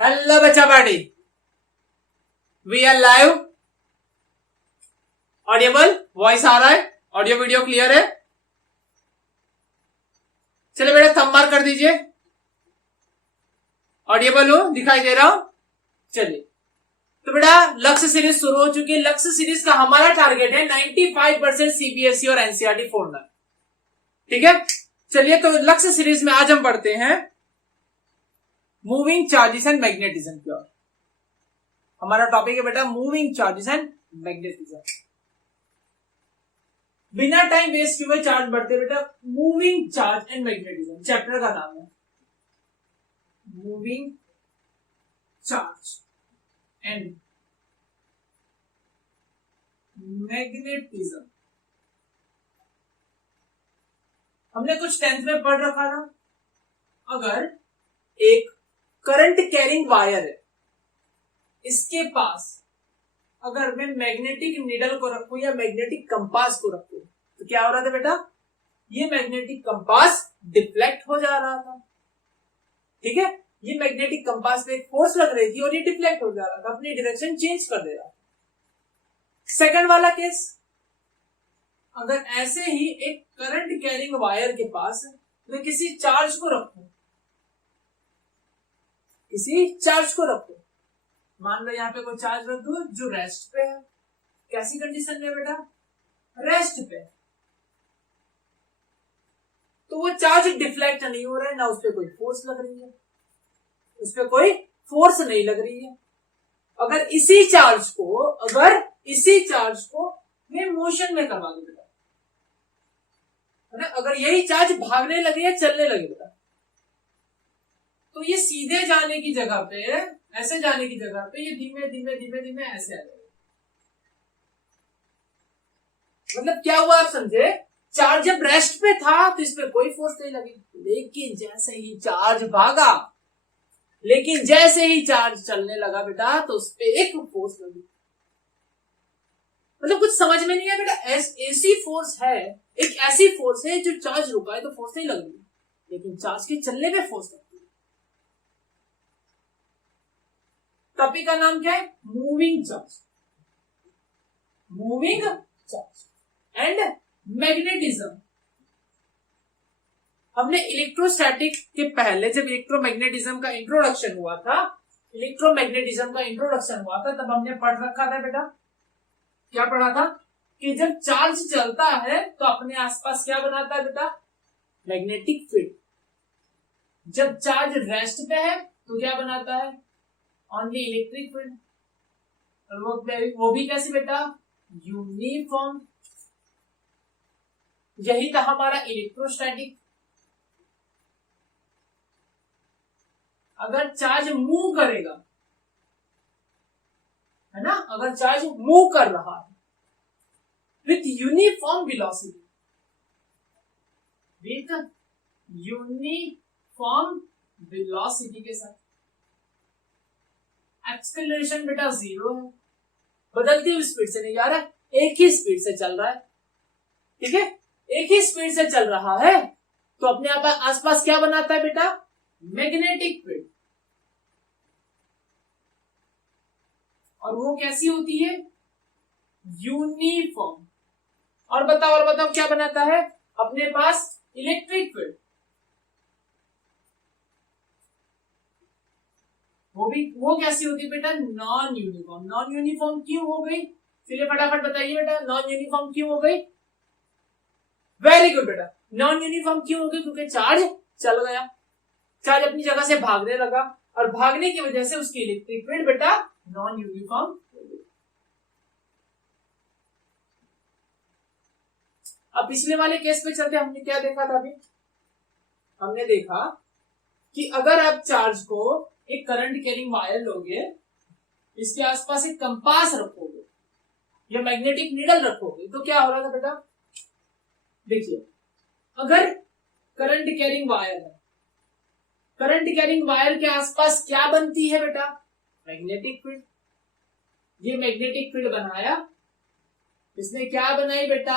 Hello बच्चा party, we are live. Audible voice आ रहा है? ऑडियो वीडियो क्लियर है? चलो बेटा थंब मार्क कर दीजिए। ऑडियबल हो? दिखाई दे रहा हूं? चलिए तो बेटा लक्ष्य सीरीज शुरू हो चुकी है। लक्ष्य सीरीज का हमारा टारगेट है 95% सीबीएसई और एनसीईआरटी फोड़ना। ठीक है, चलिए तो लक्ष्य सीरीज में आज हम पढ़ते हैं मूविंग चार्जेस एंड मैग्नेटिज्म की ओर। हमारा टॉपिक है बेटा मूविंग चार्जेस एंड मैग्नेटिज्म। बिना टाइम वेस्ट किए हुए चार्ज बढ़ते बेटा। Moving charge and magnetism chapter का नाम है मूविंग चार्ज एंड मैग्नेटिज्म। हमने कुछ 10th में पढ़ रखा था। अगर एक करंट कैरिंग वायर है, इसके पास अगर मैं मैग्नेटिक नीडल को रखूं या मैग्नेटिक कंपास को रखूं तो क्या हो रहा था बेटा? ये मैग्नेटिक कंपास डिफ्लेक्ट हो जा रहा था। ठीक है, ये मैग्नेटिक कंपास पे एक फोर्स लग रही थी और ये डिफ्लेक्ट हो जा रहा था, अपनी डायरेक्शन चेंज कर दे रहा था। सेकंड वाला केस, अगर ऐसे ही एक करंट कैरिंग वायर के पास मैं किसी चार्ज को रखूं, मान लो यहां पे कोई चार्ज रख दो जो रेस्ट पे है। कैसी कंडीशन में बेटा? रेस्ट पे। तो वो चार्ज डिफ्लेक्ट नहीं हो रहा है, ना उस पर कोई फोर्स लग रही है, अगर इसी चार्ज को मैं मोशन में करवा दूं बेटा, है ना, अगर यही चार्ज भागने लगे या चलने लगे बेटा, तो ये सीधे जाने की जगह पे, ऐसे जाने की जगह पे ये धीमे धीमे धीमे धीमे ऐसे आ जाएगा। मतलब क्या हुआ आप समझे? चार्ज जब रेस्ट पे था तो इस पे कोई फोर्स नहीं लगी, लेकिन जैसे ही चार्ज चलने लगा बेटा तो उस पे एक फोर्स लगी। मतलब कुछ समझ में नहीं है बेटा। ऐसी फोर्स है, एक ऐसी फोर्स है जो चार्ज रुका है तो फोर्स नहीं लग रही, लेकिन चार्ज के चलने पे फोर्स लगती है। टॉपिक का नाम क्या है? Moving charge and magnetism. हमने इलेक्ट्रोस्टैटिक के पहले जब इलेक्ट्रोमैग्नेटिज्म का इंट्रोडक्शन हुआ था तब हमने पढ़ रखा था बेटा। क्या पढ़ा था? कि जब चार्ज चलता है तो अपने आसपास क्या बनाता है बेटा? Magnetic field. जब चार्ज रेस्ट पे है तो क्या बनाता है? Only electric field. और वो भी कैसे बेटा? यूनिफॉर्म। यही था हमारा इलेक्ट्रोस्टैटिक। अगर चार्ज मूव करेगा, है ना, अगर चार्ज मूव कर रहा है विथ यूनिफॉर्म वेलोसिटी के साथ, एक्सेलरेशन बेटा 0 है, बदलती हुई स्पीड से नहीं जा रहा है, एक ही स्पीड से चल रहा है। ठीक है, एक ही स्पीड से चल रहा है तो अपने आसपास क्या बनाता है बेटा? Magnetic field. और वो कैसी होती है? यूनिफॉर्म। और बताओ क्या बनाता है अपने पास? Electric field. वो कैसी होती है बेटा? नॉन यूनिफॉर्म क्यों हो गई? चलिए फटाफट बताइए बेटा, नॉन यूनिफॉर्म क्यों हो गई? वेरी गुड बेटा, नॉन यूनिफॉर्म क्यों हो गई? क्योंकि चार्ज चल गया, चार्ज अपनी जगह से भागने लगा और भागने की वजह से उसकी इलेक्ट्रिक फील्ड बेटा नॉन यूनिफॉर्म हो गई। अब पिछले वाले केस पे चलते, हमने क्या देखा था अभी? हमने देखा कि अगर आप चार्ज को एक करंट कैरिंग वायर लोगे, इसके आसपास एक कंपास रखोगे या मैग्नेटिक नीडल रखोगे तो क्या हो रहा था बेटा? देखिए, अगर करंट कैरिंग वायर है, करंट कैरिंग वायर के आसपास क्या बनती है बेटा? Magnetic field. ये मैग्नेटिक फील्ड बनाया, इसने क्या बनाई बेटा?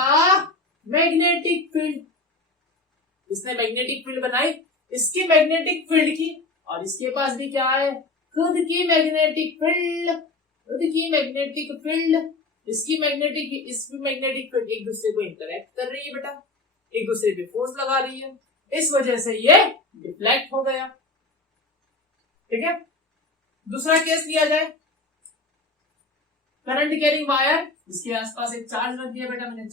Magnetic field. इसने मैग्नेटिक फील्ड बनाई, इसकी मैग्नेटिक फील्ड की, और इसके पास भी क्या है? खुद की मैग्नेटिक फील्ड, खुद की मैग्नेटिक फील्ड, इसकी मैग्नेटिक फील्ड एक दूसरे को इंटरेक्ट कर रही है बेटा, एक दूसरे पे फोर्स लगा रही है, इस वजह से ये डिफ्लेक्ट हो गया। ठीक है, दूसरा केस लिया जाए, करंट कैरिंग वायर, इसके आसपास एक चार्ज रख दिया बेटा मैंने,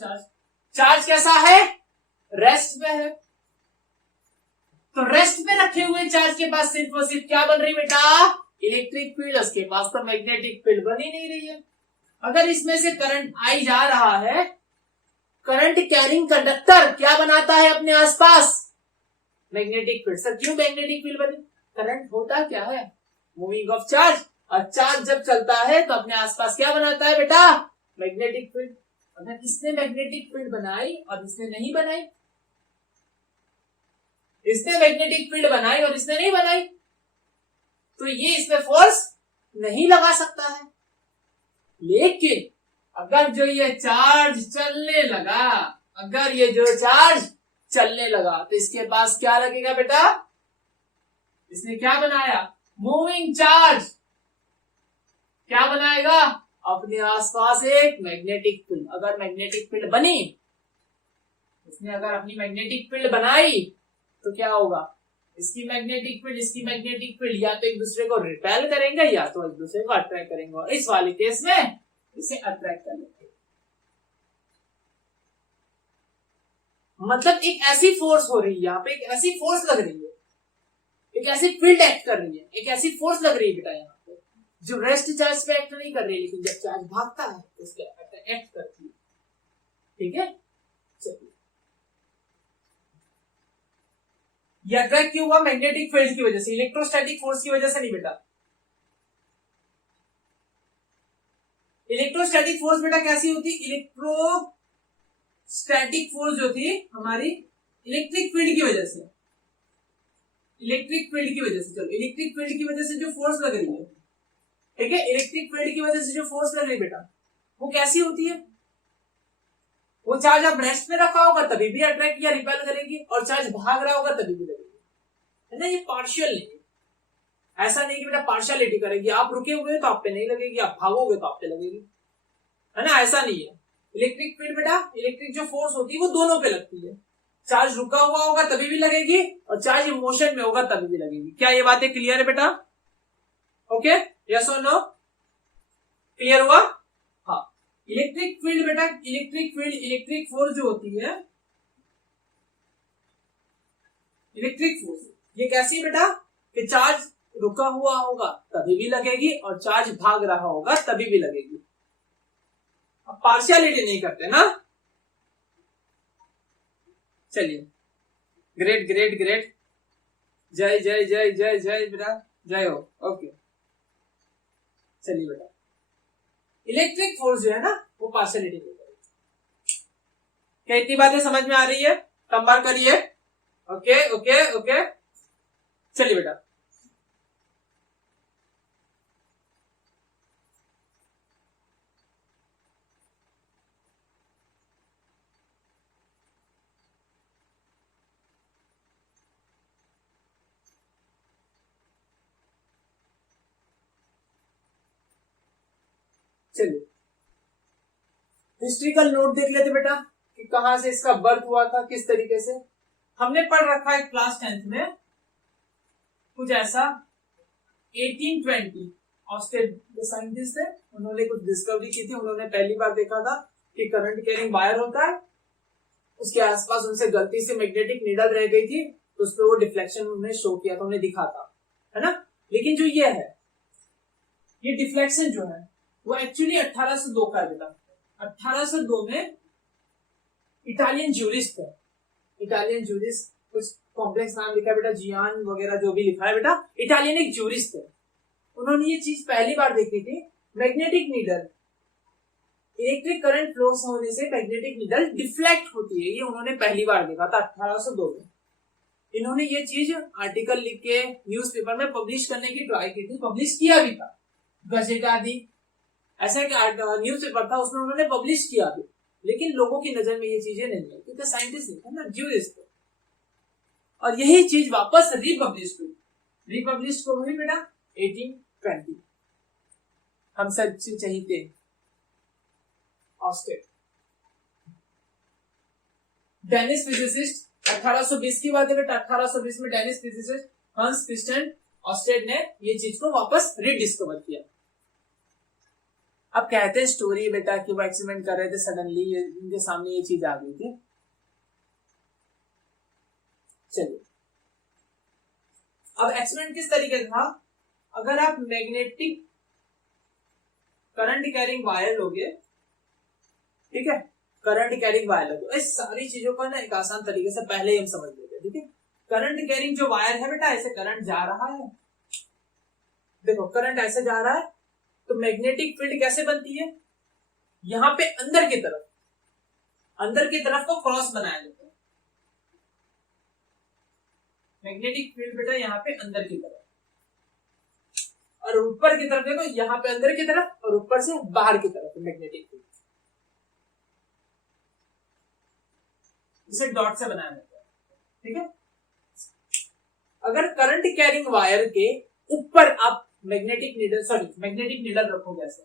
चार्ज कैसा है, रेस्ट पे है। तो रेस्ट पे रखे हुए चार्ज के पास सिर्फ और सिर्फ क्या बन रही बेटा, इलेक्ट्रिक फील्ड, उसके पास तो मैग्नेटिक फील्ड बन ही नहीं रही है। अगर इसमें से करंट आई जा रहा है, करंट कैरिंग कंडक्टर क्या बनाता है अपने आसपास, मैग्नेटिक फील्ड। सर क्यों मैग्नेटिक फील्ड बनी, करंट होता क्या है, मूविंग ऑफ चार्ज, और चार्ज जब चलता है तो अपने आसपास क्या बनाता है बेटा, मैग्नेटिक फील्ड। अगर इसने मैग्नेटिक फील्ड बनाई और इसने नहीं बनाई, इसने मैग्नेटिक फील्ड बनाई और इसने नहीं बनाई, तो ये इसमें फोर्स नहीं लगा सकता है। लेकिन अगर जो ये चार्ज चलने लगा, अगर ये जो चार्ज चलने लगा, तो इसके पास क्या लगेगा बेटा, इसने क्या बनाया, मूविंग चार्ज। क्या बनाएगा, अपने आसपास एक मैग्नेटिक फील्ड। अगर मैग्नेटिक फील्ड बनी, इसने अगर अपनी मैग्नेटिक फील्ड बनाई, तो क्या होगा, इसकी मैग्नेटिक फील्ड या तो एक दूसरे को रिपेल करेंगे या तो एक दूसरे को अट्रैक्ट करेंगे, और इस वाले केस में इसे अट्रैक्ट कर लेंगे। मतलब एक ऐसी फोर्स हो रही है यहाँ पे, एक ऐसी फोर्स लग रही है, एक ऐसी फील्ड एक्ट कर रही है, एक ऐसी फोर्स लग रही है बेटा यहाँ पे, जो रेस्ट चार्ज पे एक्ट नहीं कर रही है, लेकिन जब चार्ज भागता है तो उस पर एक्ट करती है। ठीक है, चलिए, यह अट्रैक्ट क्यों हुआ, मैग्नेटिक फील्ड की वजह से, इलेक्ट्रोस्टैटिक फोर्स की वजह से नहीं बेटा। इलेक्ट्रोस्टैटिक फोर्स बेटा कैसी होती, इलेक्ट्रोस्टैटिक फोर्स जो थी हमारी इलेक्ट्रिक फील्ड की वजह से, इलेक्ट्रिक फील्ड की वजह से, चलो इलेक्ट्रिक फील्ड की वजह से जो फोर्स लग रही है, ठीक है, इलेक्ट्रिक फील्ड की वजह से जो फोर्स लग रही है बेटा, वो कैसी होती है, वो चार्ज आप रेस्ट में रखा होगा तभी भी अट्रैक्ट या रिपेल करेगी, और चार्ज भाग रहा होगा तभी भी लगेगी, है ना। ये पार्शियल नहीं है, ऐसा नहीं कि बेटा पार्शियलिटी करेगी, आप रुके हुए तो आप पे नहीं लगेगी, आप भागोगे तो आप पे लगेगी, है ना, ऐसा नहीं है। इलेक्ट्रिक फील्ड बेटा, इलेक्ट्रिक जो फोर्स होती है वो दोनों पे लगती है, चार्ज रुका हुआ होगा तभी भी लगेगी, और चार्ज मोशन में होगा तभी भी लगेगी। क्या ये बातें क्लियर है बेटा, ओके, यस और नो, क्लियर हुआ। हाँ, इलेक्ट्रिक फील्ड बेटा, इलेक्ट्रिक फोर्स जो होती है, इलेक्ट्रिक फोर्स ये कैसी है बेटा, कि चार्ज रुका हुआ होगा तभी भी लगेगी, और चार्ज भाग रहा होगा तभी भी लगेगी। अब पार्शियलिटी नहीं करते ना। चलिए, ग्रेट ग्रेट ग्रेट, जय जय जय जय जय बेटा, जय हो, ओके। चलिए बेटा, इलेक्ट्रिक फोर्स जो है ना वो पार्शियलिटी नहीं करेगी। क्या इतनी बातें समझ में आ रही है, कंबार करिए, ओके ओके ओके। चलिए बेटा, चलिए हिस्ट्रिकल नोट देख लेते बेटा कि कहां से इसका बर्थ हुआ था, किस तरीके से। हमने पढ़ रखा है क्लास 10th में कुछ ऐसा, 1820 ऑस्ट्रेलिया साइंटिस्ट थे, उन्होंने कुछ डिस्कवरी की थी। उन्होंने पहली बार देखा था कि करंट कैरिंग वायर होता है, उसके आसपास उनसे गलती से मैग्नेटिक नीडल रह गई थी, तो उस पर वो डिफ्लेक्शन उन्होंने शो किया था, उन्हें दिखा था, है ना। लेकिन जो ये है, ये डिफ्लेक्शन जो है वो एक्चुअली 1802 का है बेटा। 1802 में इटालियन ज्यूरिस्ट है, इटालियन ज्यूरिस्ट, कुछ कॉम्प्लेक्स नाम लिखा है बेटा, जियान वगैरह जो भी लिखा है बेटा, इटालियन एक ज्यूरिस्ट है। उन्होंने ये चीज पहली बार देखी थी, magnetic needle, electric current flow होने से मैग्नेटिक नीडल डिफ्लेक्ट होती है, ये उन्होंने पहली बार देखा था 1802 में। इन्होंने ये चीज आर्टिकल लिख के न्यूज़पेपर में पब्लिश करने की ट्राई की थी, पब्लिश किया भी था, गजेट आदि ऐसा एक न्यूज़पेपर था, उसमें उन्होंने पब्लिश किया भी, लेकिन लोगों की नजर में ये चीजें नहीं आई, क्योंकि साइंटिस्ट है ना, ज्यूरिस्ट। और यही चीज वापस रिपब्लिश हुई, रिपब्लिश को हुई बेटा 20। हम सबसे चहीते ऑस्टेड, डेनिश फिजिसिस्ट 1820 की बात है बेटा। 1820 में डेनिश फिजिसिस्ट हंस क्रिस्टियन ऑस्टेड ने ये चीज को वापस रीडिस्कवर किया। अब कहते हैं स्टोरी बेटा कि वो एक्सपेरिमेंट कर रहे थे, सडनली इनके सामने ये चीज आ गई थी। चलिए, अब एक्सपेरिमेंट किस तरीके से था, अगर आप मैग्नेटिक करंट कैरिंग वायर लोगे, ठीक है, करंट कैरिंग वायर लोगे, इस सारी चीजों का ना एक आसान तरीके से पहले ही हम समझ लेते, ठीक है। करंट कैरिंग जो वायर है बेटा, ऐसे करंट जा रहा है, देखो करंट ऐसे जा रहा है, तो मैग्नेटिक फील्ड कैसे बनती है, यहां पे अंदर की तरफ को क्रॉस बनाया जाता है। मैग्नेटिक फील्ड बेटा यहां पे अंदर की तरफ, और ऊपर की तरफ देखो, यहां पे अंदर की तरफ और ऊपर से बाहर की तरफ मैग्नेटिक फील्ड, इसे डॉट से बनाया जाता है, ठीक है। अगर करंट कैरिंग वायर के ऊपर आप मैग्नेटिक नीडल रखोगे, ऐसे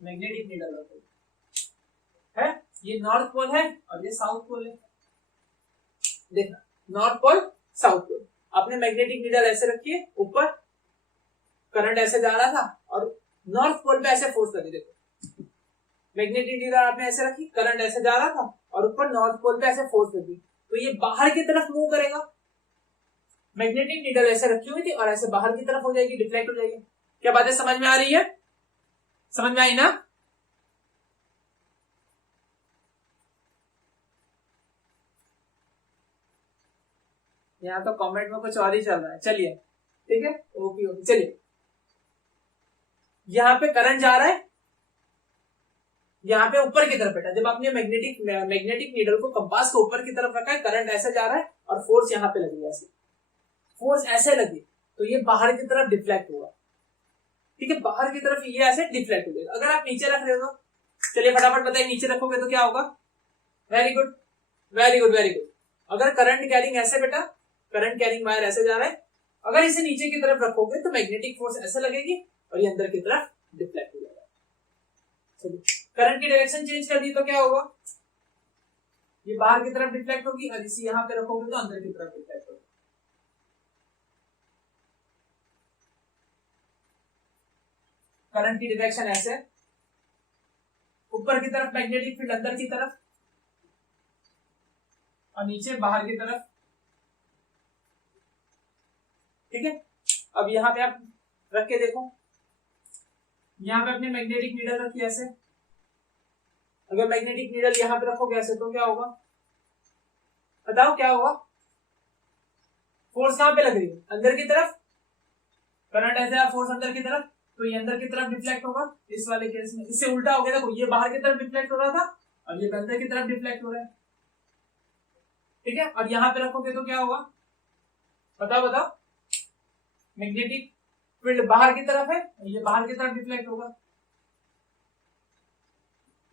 मैग्नेटिक नीडल रखोगे, है ये नॉर्थ पोल है और ये साउथ पोल है, देखना नॉर्थ पोल साउथ पोल, आपने मैग्नेटिक नीडल ऐसे रखी है ऊपर, करंट ऐसे जा रहा था और नॉर्थ पोल पे ऐसे फोर्स लगी, देखो मैग्नेटिक नीडल आपने ऐसे रखी, करंट ऐसे जा रहा था और ऊपर नॉर्थ पोल पे ऐसे फोर्स लगी, तो ये बाहर की तरफ मूव करेगा। मैग्नेटिक नीडल ऐसे रखी हुई थी और ऐसे बाहर की तरफ हो जाएगी, डिफ्लेक्ट हो जाएगी। क्या बातें समझ में आ रही है, समझ में आई ना। यहाँ तो कमेंट में कुछ और ही चल रहा है, चलिए ठीक है, ओके ओके, चलिए यहाँ पे करंट जा रहा है, यहाँ पे ऊपर की तरफ बेटा, जब आपने मैग्नेटिक नीडल को कंपास को ऊपर की तरफ रखा है, करंट ऐसे जा रहा है और फोर्स यहाँ पे लगी, ऐसे फोर्स ऐसे लगी, तो ये बाहर की तरफ डिफ्लेक्ट होगा, ठीक है, बाहर की तरफ ये ऐसे डिफ्लेक्ट हो जाएगा। अगर आप नीचे रख रहे हो, चलिए फटाफट बताइए, नीचे रखोगे तो क्या होगा, very good very good very good. अगर करंट कैरिंग ऐसे बेटा, करंट कैरिंग वायर ऐसे जा रहा है, अगर इसे नीचे की तरफ रखोगे तो मैग्नेटिक फोर्स ऐसे लगेगी और ये अंदर की तरफ डिफ्लेक्ट हो जाएगा। चलिए करंट की डायरेक्शन चेंज कर दी तो क्या होगा, ये बाहर की तरफ डिफ्लेक्ट होगी और इसे यहां पे रखोगे तो अंदर की तरफ डिफ्लेक्ट होगी। करंट की डायरेक्शन ऐसे, ऊपर की तरफ मैग्नेटिक फील्ड अंदर की तरफ और नीचे बाहर की तरफ, ठीक है। अब यहां पे आप रख के देखो, यहां पे अपने मैग्नेटिक नीडल रखी ऐसे, अगर मैग्नेटिक नीडल यहां पे रखोगे ऐसे तो क्या होगा, बताओ क्या होगा, फोर्स कहां पे लग रही है, अंदर की तरफ, करंट ऐसे है, फोर्स अंदर की तरफ, तो ये अंदर की तरफ डिफ्लेक्ट होगा। इस वाले केस में इससे उल्टा हो गया, देखो ये बाहर की तरफ डिफ्लेक्ट हो रहा था और ये अंदर की तरफ डिफ्लेक्ट हो रहा है, ठीक है। और यहां पे रखोगे तो क्या होगा, बताओ बताओ, मैग्नेटिक फील्ड बाहर की तरफ है, ये बाहर की तरफ डिफ्लेक्ट होगा,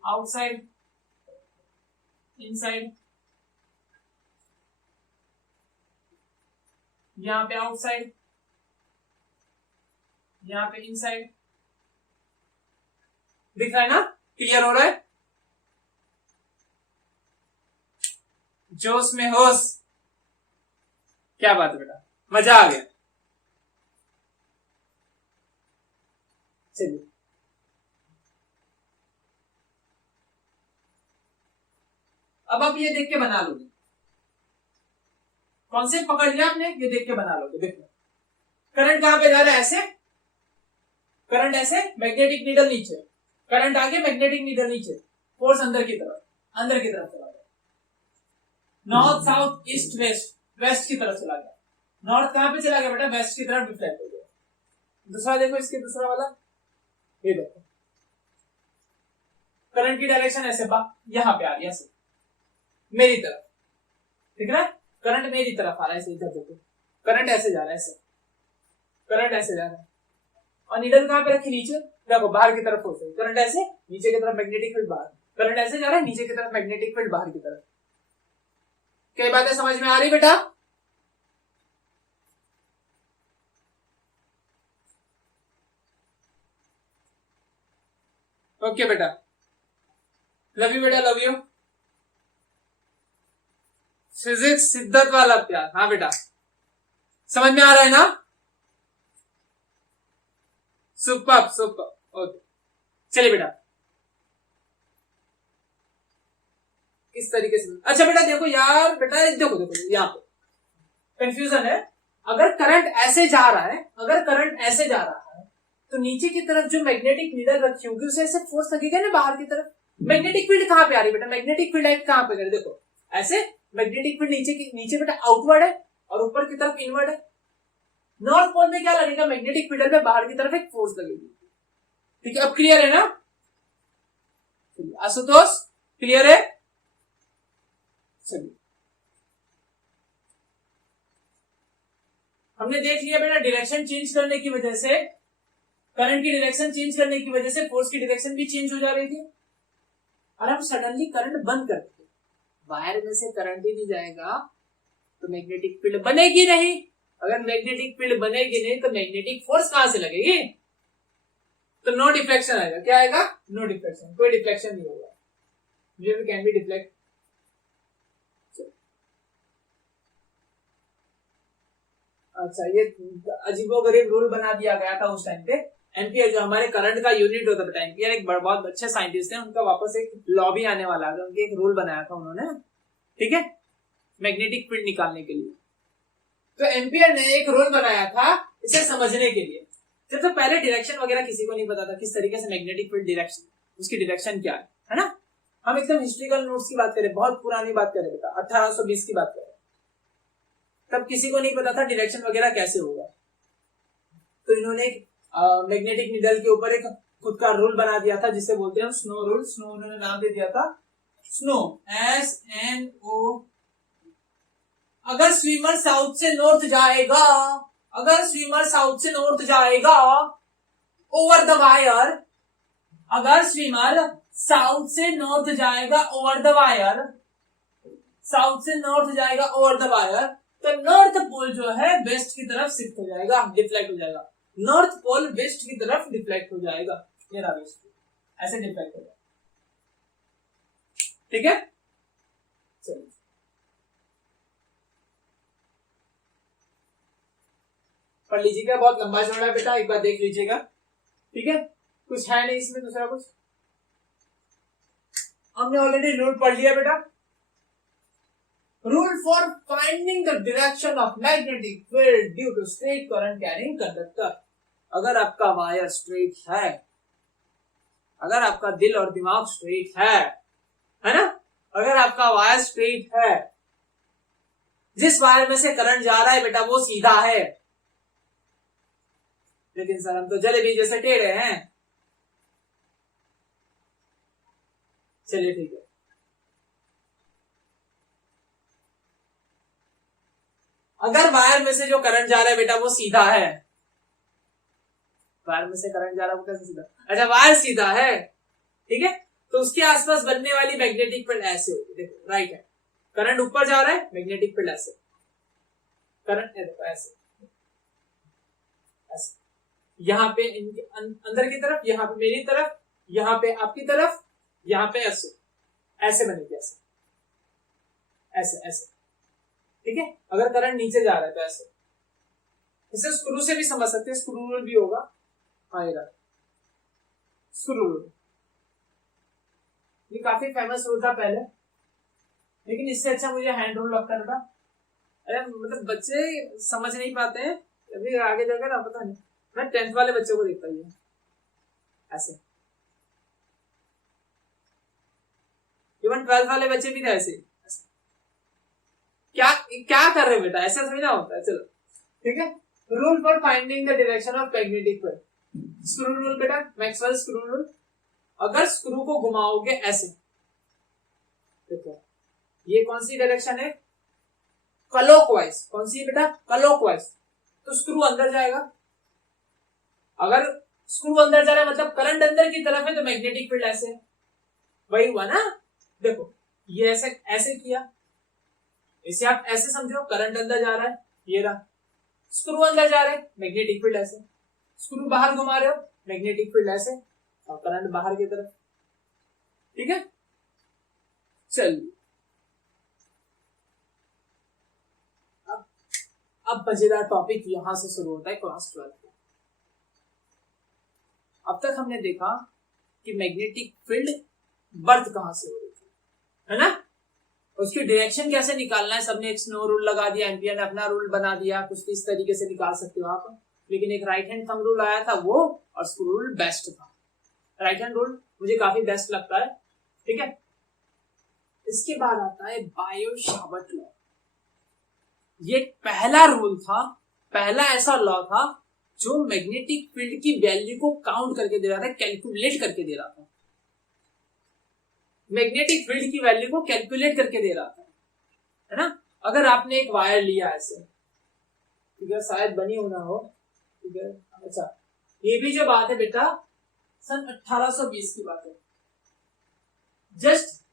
आउटसाइड इनसाइड, यहां पे आउटसाइड, यहां पे इनसाइड, दिख रहा है ना, क्लियर हो रहा है, जोश में होश, क्या बात है बेटा, मजा आ गया। चलिए अब आप ये देख के बना लोगे, कॉन्सेप्ट पकड़ लिया आपने, ये देख के बना लोगे। देखो करंट कहां पे जा रहा है, ऐसे करंट ऐसे, मैग्नेटिक नीडल नीचे, करंट आगे, मैग्नेटिक नीडल नीचे, फोर्स अंदर की तरफ चला गया, north south east west, west की तरफ चला गया, नॉर्थ कहां पे चला गया बेटा, वेस्ट की तरफ डिफ्लेक्ट हो गया। दूसरा देखो, इसके दूसरा वाला, ये देखो करंट की डायरेक्शन ऐसे यहां पे आ रही है, ऐसे मेरी तरफ, ठीक है, करंट मेरी तरफ आ रहा है, ऐसे इधर देखो, करंट ऐसे जा रहा है, ऐसे करंट ऐसे जा रहा है, और नीडल कहां पे रखी, नीचे, देखो बाहर की तरफ हो सकती, करंट ऐसे, नीचे की तरफ मैग्नेटिक फील्ड बाहर, करंट ऐसे जा रहा है, नीचे की तरफ मैग्नेटिक फील्ड बाहर की तरफ। कई बातें समझ में आ रही बेटा, ओके बेटा, लव यू बेटा, लव यू। फिजिक्स शिद्दत वाला प्यार, हाँ बेटा, समझ में आ रहा है ना? सुपर सुपर, ओके चलिए बेटा, इस तरीके से। अच्छा बेटा देखो यार, बेटा देखो देखो यहाँ पे कंफ्यूजन है। अगर करंट ऐसे जा रहा है, अगर करंट ऐसे जा रहा है तो नीचे की तरफ जो मैग्नेटिक नीडल रखी होगी उसे ऐसे फोर्स लगेगा ना बाहर की तरफ। मैग्नेटिक फील्ड कहां पे आ रही है बेटा? मैग्नेटिक फील्ड लाइन कहां पे? देखो ऐसे मैग्नेटिक फील्ड नीचे बेटा आउटवर्ड है और ऊपर की तरफ इनवर्ड है। नॉर्थ पोल में क्या लगेगा? मैग्नेटिक फील्ड में बाहर की तरफ एक फोर्स लगेगी। ठीक है, अब क्लियर है ना? आशुतोष क्लियर है? चलिए, हमने देख लिया बेटा, डायरेक्शन चेंज करने की वजह से, करंट की डायरेक्शन चेंज करने की वजह से फोर्स की डायरेक्शन भी चेंज हो जा रही थी। और हम सडनली करंट बंद कर देते, वायर में से करंट ही नहीं जाएगा तो मैग्नेटिक फील्ड बनेगी नहीं। अगर मैग्नेटिक फील्ड बनेगी नहीं तो मैग्नेटिक फोर्स कहां से लगेगी? तो नो डिफ्लेक्शन आएगा। क्या आएगा? नो डिफ्लेक्शन, कोई डिफ्लेक्शन नहीं होगा। Wave can be deflect. अच्छा, ये अजीबोगरीब रूल बना दिया गया था उस टाइम पे। एम्पियर जो हमारे करंट का यूनिट होता था, एम्पियर एक बहुत अच्छे साइंटिस्ट हैं, उनका वापस एक लॉ भी आने वाला है, उनके एक रूल बनाया था उन्होंने, ठीक है, मैग्नेटिक फील्ड निकालने के लिए। तो एम्पियर ने एक रूल बनाया था इसे समझने के लिए। जब तो पहले डायरेक्शन वगैरह किसी को नहीं पता था, किस तरीके से मैग्नेटिक फील्ड डायरेक्शन, उसकी डायरेक्शन क्या है ना? हम एकदम हिस्ट्रिकल नोट्स की बात करें, बहुत पुरानी बात करें बेटा, 1820 की बात करें, तब किसी को नहीं पता था डायरेक्शन वगैरह कैसे होगा। तो इन्होंने मैग्नेटिक नीडल के ऊपर एक खुद का रूल बना दिया था जिसे बोलते हैं स्नो रूल। स्नो उन्होंने नाम दे दिया था स्नो, SNO। अगर स्विमर साउथ से नॉर्थ जाएगा, अगर स्विमर साउथ से नॉर्थ जाएगा ओवर द वायर, अगर स्विमर साउथ से नॉर्थ जाएगा ओवर द वायर, साउथ से नॉर्थ जाएगा ओवर द वायर, तो नॉर्थ पोल जो है वेस्ट की तरफ शिफ्ट हो जाएगा, डिफ्लेक्ट हो जाएगा। नॉर्थ पोल वेस्ट की तरफ डिफ्लेक्ट हो जाएगा, मेरा वेस्ट ऐसे डिफ्लेक्ट हो जाएगा। ठीक है, चलिए पढ़ लीजिएगा, बहुत लंबा चौड़ा है बेटा, एक बार देख लीजिएगा। ठीक है, कुछ है नहीं इसमें दूसरा कुछ, हमने ऑलरेडी रूल पढ़ लिया बेटा। Rule for finding the direction of magnetic field due to straight current carrying conductor। अगर आपका वायर स्ट्रेट है, अगर आपका दिल और दिमाग स्ट्रेट है ना, अगर आपका वायर स्ट्रेट है, जिस वायर में से करंट जा रहा है बेटा वो सीधा है, लेकिन सर हम तो जलेबी जैसे टेढ़े हैं। चलिए ठीक है, अगर वायर में से जो करंट जा रहा है बेटा वो सीधा है, वायर में से करंट जा रहा है वो कैसे सीधा? अच्छा, वायर सीधा है, ठीक है, तो उसके आसपास बनने वाली मैग्नेटिक फील्ड ऐसे होगी। देखो राइट है, करंट ऊपर जा रहा है, मैग्नेटिक फील्ड ऐसे, करंट देखो ऐसे ऐसे, यहाँ पे अंदर की तरफ, यहाँ पे मेरी तरफ, यहाँ पे आपकी तरफ, यहाँ पे ऐसे ऐसे बनेगी, ऐसे ऐसे ऐसे, ठीक है। अगर करंट नीचे जा रहा है तो ऐसे, इसे स्क्रू से भी समझ सकते हैं, स्क्रू रूल भी होगा। हाँ, ये स्क्रू रूल, ये काफी फेमस रूल था पहले, लेकिन इससे अच्छा मुझे हैंड रूल लगता था। अरे मतलब बच्चे समझ नहीं पाते हैं, अभी आगे जाकर ना पता नहीं, मैं 10th वाले बच्चों को देखता हूँ ऐसे, इवन 12th वाले बच्चे भी थे ऐसे। क्या क्या कर रहे बेटा, ऐसा समझना होता है। चलो ठीक है, rule for finding the direction of magnetic field, screw rule बेटा, मैक्सवेल स्क्रू रूल। अगर स्क्रू को घुमाओगे ऐसे, देखो ये कौन सी डायरेक्शन है? क्लॉकवाइज। कौन सी बेटा? क्लॉकवाइज। तो स्क्रू अंदर जाएगा, अगर स्क्रू अंदर जा रहा है मतलब करंट अंदर की तरफ है, तो मैग्नेटिक फील्ड ऐसे है, वही हुआ ना। देखो ये ऐसे ऐसे किया, इसे आप ऐसे समझो, करंट अंदर जा रहा है, ये रहा, स्क्रू अंदर जा रहा है, मैग्नेटिक फील्ड ऐसे, स्क्रू बाहर घुमा रहे हो, मैग्नेटिक फील्ड ऐसे, और करंट बाहर की तरफ। ठीक है, चलिए अब मजेदार टॉपिक यहां से शुरू होता है क्लास 12 का। अब तक हमने देखा कि मैग्नेटिक फील्ड बर्थ कहां से हो रही थी, है ना, उसकी डायरेक्शन कैसे निकालना है। सबने एक स्नो रूल लगा दिया, एम्पियर ने अपना रूल बना दिया, कुछ इस तरीके से निकाल सकते हो आप। लेकिन एक राइट हैंड थंब रूल आया था वो, और स्क्रू रूल बेस्ट था। राइट हैंड रूल मुझे काफी बेस्ट लगता है। ठीक है, इसके बाद आता है बायो-सावर्ट लॉ। ये पहला रूल था, पहला ऐसा लॉ था जो मैग्नेटिक फील्ड की वैल्यू को काउंट करके दे रहा था, कैलकुलेट करके दे रहा था। मैग्नेटिक फील्ड की वैल्यू को कैलकुलेट करके दे रहा था, है ना। अगर आपने एक वायर लिया ऐसे, ठीक है, शायद बनी होना हो, ठीक है, अच्छा, ये भी जो बात है बेटा सन 1820 की बात है। जस्ट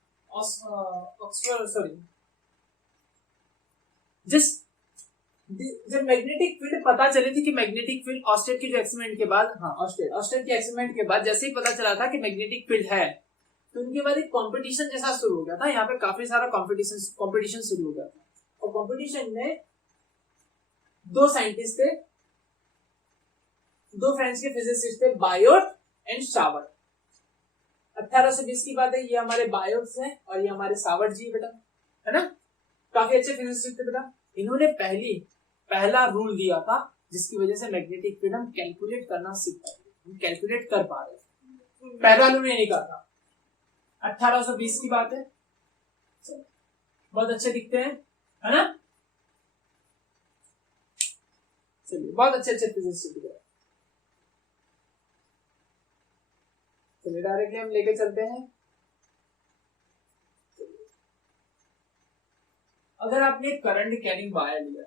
जब मैग्नेटिक फील्ड पता चली थी कि मैग्नेटिक फील्ड ऑस्टेट के एक्सपेरिमेंट के बाद, हाँ ऑस्टेट के एक्सपेरिमेंट के बाद जैसे ही पता चला था कि मैग्नेटिक फील्ड है, तो उनके बाद एक कंपटीशन जैसा शुरू हो गया था। यहाँ पे काफी सारा कंपटीशन शुरू हो गया था, और कंपटीशन में दो साइंटिस्ट थे, दो फ्रेंच के फिजिसिस्ट थे, बायोट एंड सावर्ट। 1820 की बात है, ये हमारे बायोट हैं और ये हमारे सावर्ट जी बेटा, है ना, काफी अच्छे फिजिसिस्ट थे बेटा। इन्होंने पहला रूल दिया था जिसकी वजह से मैग्नेटिक फील्ड हम कैलकुलेट करना सीख पाए, हम कैलकुलेट कर पा रहे। पहला रूल ये निकाला था, 1820 की बात है। बहुत अच्छे दिखते हैं, है ना, चलिए बहुत अच्छे फिजिसिस्ट दिख रहे हैं। चलिए डायरेक्टली हम लेके चलते हैं। अगर आपने करंट कैरिंग वायर लिया,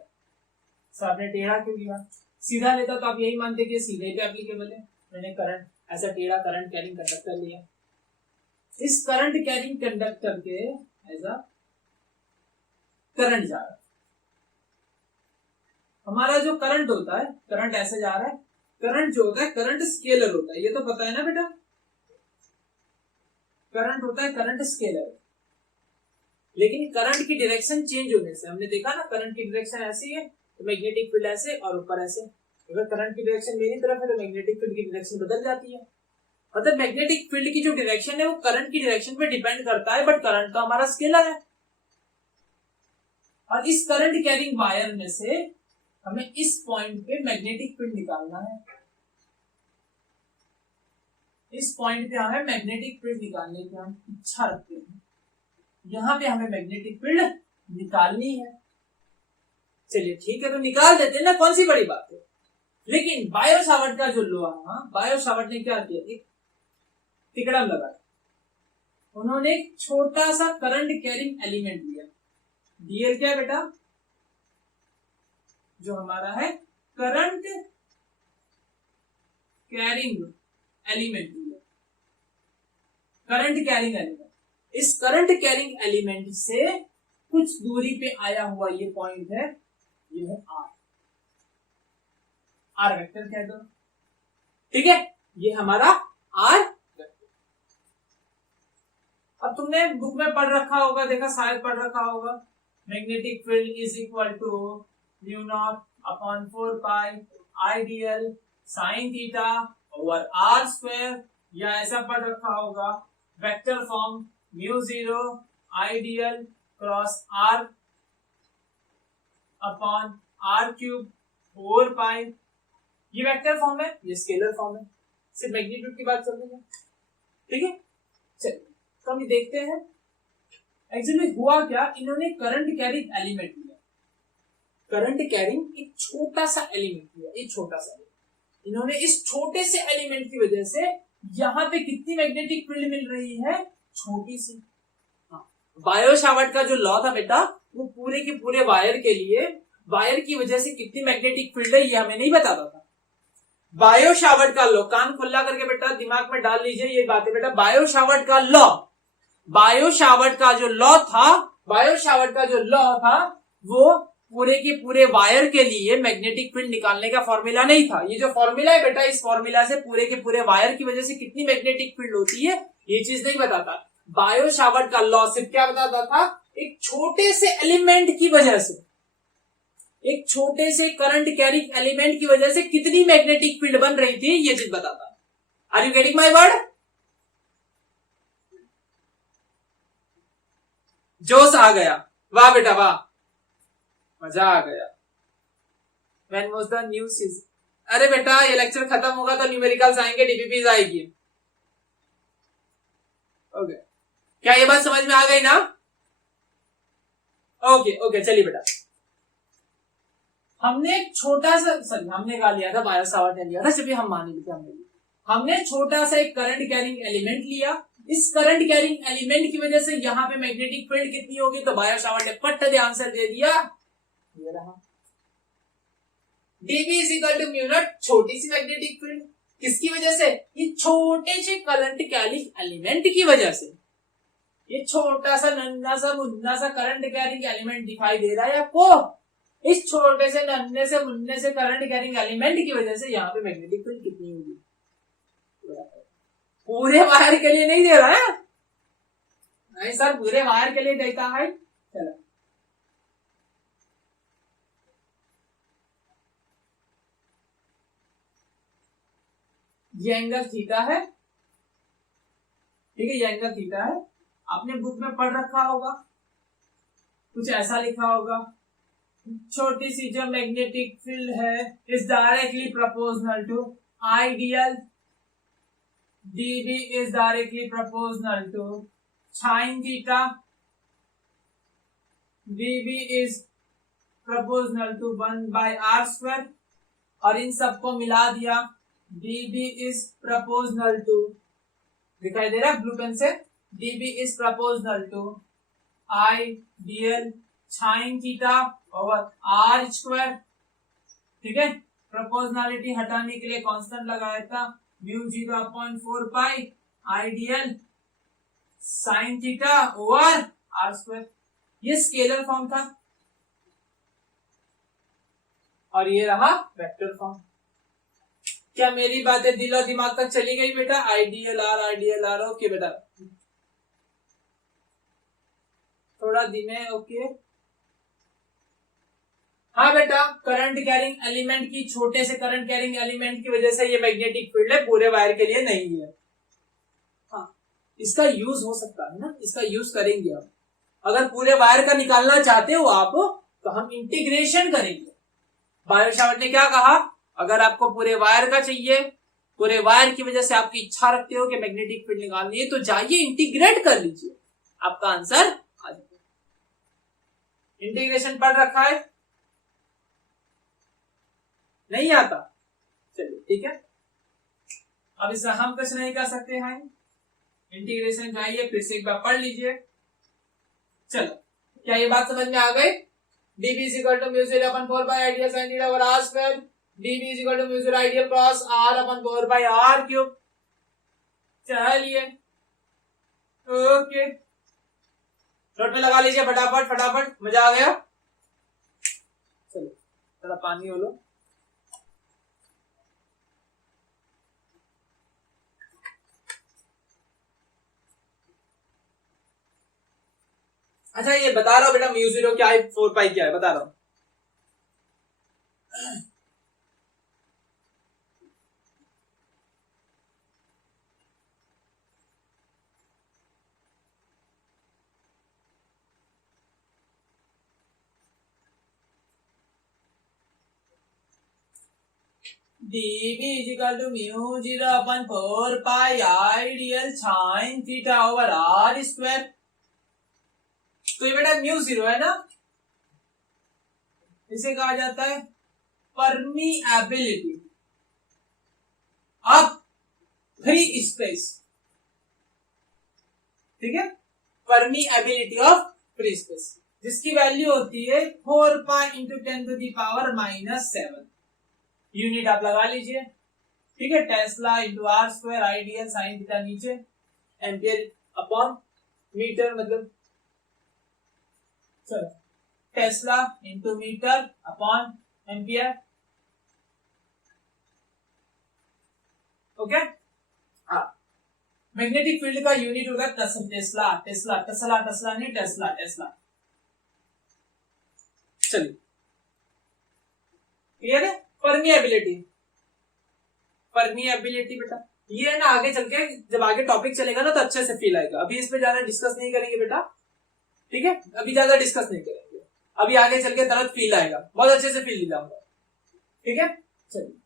सर आपने टेढ़ा क्यों लिया, सीधा लेता तो आप यही मानते कि सीधे पे एप्लीकेबल है। मैंने करंट ऐसा टेढ़ा करंट कैरिंग कंडक्टर लिया, इस करंट कैरिंग कंडक्टर के ऐसा करंट जा रहा है। हमारा जो करंट होता है, करंट ऐसे जा रहा है, करंट जो होता है करंट स्केलर होता है, ये तो पता है ना बेटा, करंट होता है करंट स्केलर। लेकिन करंट की डायरेक्शन चेंज होने से, हमने देखा ना करंट की डायरेक्शन ऐसी है तो मैग्नेटिक फील्ड ऐसे और ऊपर ऐसे। अगर करंट की डायरेक्शन मेरी तरफ है तो मैग्नेटिक फील्ड की डायरेक्शन बदल जाती है। मतलब मैग्नेटिक फील्ड की जो डायरेक्शन है वो करंट की डायरेक्शन पे डिपेंड करता है, बट करंट तो हमारा स्केलर है। और इस करंट कैरिंग वायर में से हमें इस पॉइंट पे मैग्नेटिक फील्ड निकालना है, इस पॉइंट पे हमें मैग्नेटिक फील्ड निकालने की हम इच्छा रखते हैं। यहां पे हमें मैग्नेटिक फील्ड निकालनी है। चलिए ठीक है, तो निकाल देते हैं ना, कौन सी बड़ी बात है। लेकिन बायो-सावर्ट का जो लॉ है, बायो-सावर्ट ने क्या किया, एक टिकड़म लगाया, उन्होंने एक छोटा सा करंट कैरिंग एलिमेंट लिया। डीएल क्या बेटा, जो हमारा है करंट कैरिंग एलिमेंट लिया, करंट कैरिंग एलिमेंट। इस करंट कैरिंग एलिमेंट से कुछ दूरी पे आया हुआ ये पॉइंट है, ये है आर, आर वेक्टर कह दो, ठीक है, ये हमारा आर वेक्टर। अब तुमने बुक में पढ़ रखा होगा, देखा शायद पढ़ रखा होगा, magnetic field is equal to mu not upon 4 pi IDL sine theta over are square, या ऐसा पढ़ रखा होगा vector form mu zero IDL cross are upon are cube 4 pi. ये वेक्टर फॉर्म है, ये स्केलर फॉर्म है, सिर्फ मैग्नीट्यूड की बात चल रही है, ठीक है। चलिए तो हम देखते हैं एक्चुअली हुआ क्या। इन्होंने करंट कैरिंग एलिमेंट लिया, करंट कैरिंग एक छोटा सा एलिमेंट लिया, एक छोटा सा एलिमेंट। इन्होंने इस छोटे से एलिमेंट की वजह से यहां पे कितनी मैग्नेटिक फील्ड मिल रही है, छोटी सी। बायो-सावर्ट का जो लॉ था बेटा, वो पूरे के पूरे वायर के लिए, वायर की वजह से कितनी मैग्नेटिक फील्ड है ये हमें नहीं बताता था। बायो-सावर्ट का लॉ, कान खुला करके बेटा दिमाग में डाल लीजिए ये बातें बेटा। बायो-सावर्ट का लॉ, बायो-सावर्ट का जो लॉ था, बायो-सावर्ट का जो लॉ था वो पूरे के पूरे वायर के लिए मैग्नेटिक फील्ड निकालने का फॉर्मूला नहीं था। ये जो फॉर्मूला है बेटा, इस फॉर्मूला से पूरे के पूरे वायर की वजह से कितनी मैग्नेटिक फील्ड होती है ये चीज नहीं बताता। बायो सावर्ट का लॉ सिर्फ क्या बताता था, एक छोटे से एलिमेंट की वजह से, एक छोटे से करंट कैरिंग एलिमेंट की वजह से कितनी मैग्नेटिक फील्ड बन रही थी ये चीज बताता। Are you getting my word? जोश आ गया, वाह बेटा वाह, मजा आ गया। When was the new season? अरे बेटा ये लेक्चर खत्म होगा तो न्यूमेरिकल्स आएंगे, डीपीपीज आएगी। ओके, क्या ये बात समझ में आ गई ना? ओके ओके, चलिए बेटा, हमने एक छोटा सा, सॉरी हमने कहा लिया था, बायो सावर्ट ने लिया था, सिर्फ हम मान लेते हमने छोटा सा एक करंट कैरिंग एलिमेंट लिया। इस करंट कैरिंग एलिमेंट की वजह से यहाँ पे मैग्नेटिक फील्ड कितनी होगी, तो बायो सावर्ट ने पट्ट दे आंसर दे दिया, ये रहा dB is equal to mu naught, छोटी सी मैग्नेटिक फील्ड किसकी वजह से, ये छोटे से करंट कैरिंग एलिमेंट की वजह से। ये छोटा सा नन्ना सा मुन्ना सा करंट कैरिंग एलिमेंट दिखाई दे रहा है आपको, इस छोटे से नन्हे से मुन्ने से करंट कैरिंग एलिमेंट की वजह से यहाँ पे मैग्नेटिक फील्ड कितनी होगी। पूरे वायर के लिए नहीं दे रहा है, नहीं सर पूरे वायर के लिए देता है। चलो ये एंगल थीटा है, ठीक है, ये एंगल थीटा है। आपने बुक में पढ़ रखा होगा, कुछ ऐसा लिखा होगा, छोटी सी जो मैग्नेटिक फील्ड है is directly proportional to ideal, dB is directly proportional to sin theta, dB is proportional to 1 by r square, और इन सबको मिला दिया, dB is proportional to, दिखाई दे रहा है ब्लू पेन से, dB is proportional to ideal sin theta over r square, ठीक है। प्रोपोर्शनलिटी हटाने के लिए कांस्टेंट लगाया था, mu 0.4 pi ideal sine theta over are square, ये स्केलर फॉर्म था, और ये रहा वेक्टर फॉर्म। क्या मेरी बातें दिल और दिमाग तक चली गई बेटा? आइडियल आर, ओके बेटा, थोड़ा धीमे, ओके। हाँ बेटा, करंट कैरिंग एलिमेंट की, छोटे से करंट कैरिंग एलिमेंट की वजह से ये मैग्नेटिक फील्ड है, पूरे वायर के लिए नहीं है। हाँ, इसका यूज हो सकता है ना, इसका यूज करेंगे हम। अगर पूरे वायर का निकालना चाहते हो आप तो हम इंटीग्रेशन करेंगे। बायो सावर्ट ने क्या कहा, अगर आपको पूरे वायर का चाहिए, पूरे वायर की वजह से आपकी इच्छा रखते हो कि मैग्नेटिक फील्ड निकालनी है, तो जाइए इंटीग्रेट कर लीजिए, आपका आंसर आ जाएगा। इंटीग्रेशन पढ़ रखा है? नहीं आता? चलिए ठीक है, अब इसका हम कुछ नहीं कर सकते हैं, इंटीग्रेशन जाइए फिर से एक बार पढ़ लीजिए। चलो, क्या ये बात समझ में आ गई? dB is equal to mu 0 upon 4 by ideal sin theta over r square, dB is equal to mu 0 ideal cross r upon 4 by r cube। चलिए ओके, नोट में लगा लीजिए फटाफट फटाफट, मजा आ गया। चलो थोड़ा पानी हो लो। अच्छा ये बता रहा हूं बेटा, म्यू 0 क्या है, 4 पाई क्या है, बता रहा हूं। dB is equal to mu 0 upon 4 pi ideal sin theta over r square। तो ये बेटा म्यू 0 है ना, इसे कहा जाता है परमीएबिलिटी ऑफ फ्री स्पेस, ठीक है, परमीएबिलिटी ऑफ फ्री स्पेस, जिसकी वैल्यू होती है 4 pi into 10 to the power -7। Unit आप लगा लीजिए, ठीक है, tesla into r square ideal sine theta नीचे, एम्पियर अपॉन मीटर, मतलब चलो tesla into metre upon ampere. Okay, हाँ, मैग्नेटिक फील्ड का यूनिट होगा टेस्ला, टेस्ला टेस्ला टेस्ला नहीं टेस्ला टेस्ला। चलिए, क्लियर है। परमिएबिलिटी, परमिएबिलिटी बेटा ये है ना, आगे चल के जब आगे टॉपिक चलेगा ना तो अच्छे से फील आएगा। अभी इस पे ज्यादा डिस्कस नहीं करेंगे बेटा, ठीक है, अभी ज्यादा डिस्कस नहीं करेंगे, अभी आगे चल के तरह फील आएगा, बहुत अच्छे से फील दिलाऊंगा, ठीक है। चलिए,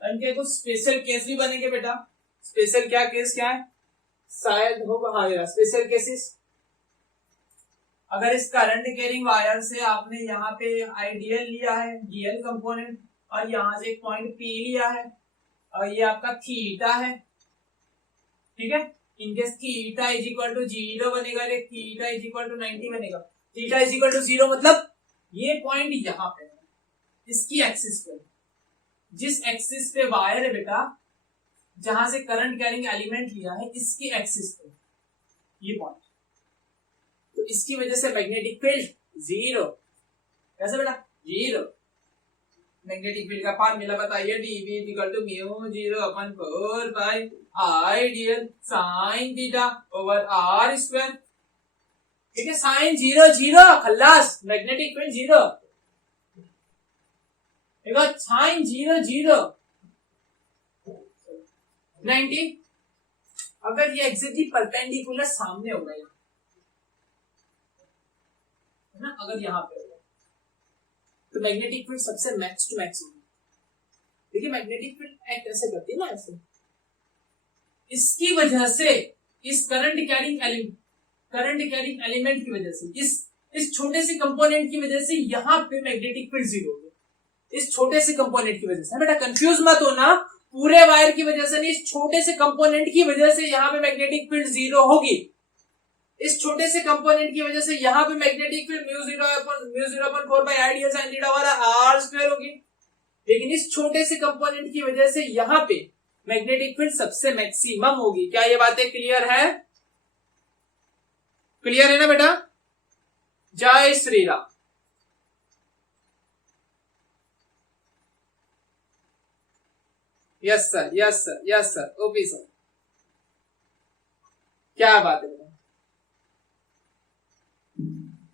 इनके कुछ स्पेशल केस भी बनेंगे बेटा। स्पेशल क्या केस क्या है, शायद होगा, हाँ स्पेशल केसेस। अगर इस करंट कैरिंग वायर से आपने यहाँ पे आइडियल लिया है, डीएल कंपोनेंट, और यहाँ से एक पॉइंट पी लिया है, और ये आपका थीटा है, ठीक है। In case theta is equal to 0 बनेगा, थीटा इज इक्वल टू 90 बनेगा। थीटा इज इक्वल टू 0 मतलब ये पॉइंट यहाँ पे है, इसकी एक्सिस पे, जिस एक्सिस पे वायर है बेटा, जहां से करंट कैरिंग एलिमेंट लिया है, इसकी एक्सिस पे ये पॉइंट, तो इसकी वजह से मैग्नेटिक फील्ड 0। कैसे बेटा 0। मैग्नेटिक फील्ड का फार्मूला बताइए, dB equal to mu 0 upon 4 pi ideal sine theta over are square, ठीक है। साइन 0 0 खल्लास, मैग्नेटिक फील्ड 0, साइन 0 0 90। अगर ये एग्जैक्टली परपेंडिकुलर सामने होगा है ना, अगर यहां पे होगा तो मैग्नेटिक फील्ड सबसे मैक्स टू मैक्स होगी। देखिए मैग्नेटिक फील्ड एक्ट ऐसे करती है ना, ऐसे, इसकी वजह से इस करंट कैरिंग एलिमेंट की वजह से, इस छोटे से कंपोनेंट की वजह से यहां पे मैग्नेटिक फील्ड 0 होगी, इस छोटे से कंपोनेंट की वजह से। बेटा कंफ्यूज मत होना, पूरे वायर की वजह से नहीं, इस छोटे से कंपोनेंट की वजह से यहाँ पे मैग्नेटिक फील्ड 0 होगी। इस छोटे से कंपोनेंट की वजह से यहाँ पे magnetic field mu 0 upon 4 by ideal sine theta वाला आर स्क्वायर होगी। लेकिन इस छोटे से कंपोनेंट की वजह से यहाँ पे मैग्नेटिक फील्ड सबसे मैक्सिमम होगी। क्या ये बातें क्लियर है? क्लियर है ना बेटा? जय Shri Ram. Yes sir, yes sir, yes sir, OP sir, क्या बात है बेटा।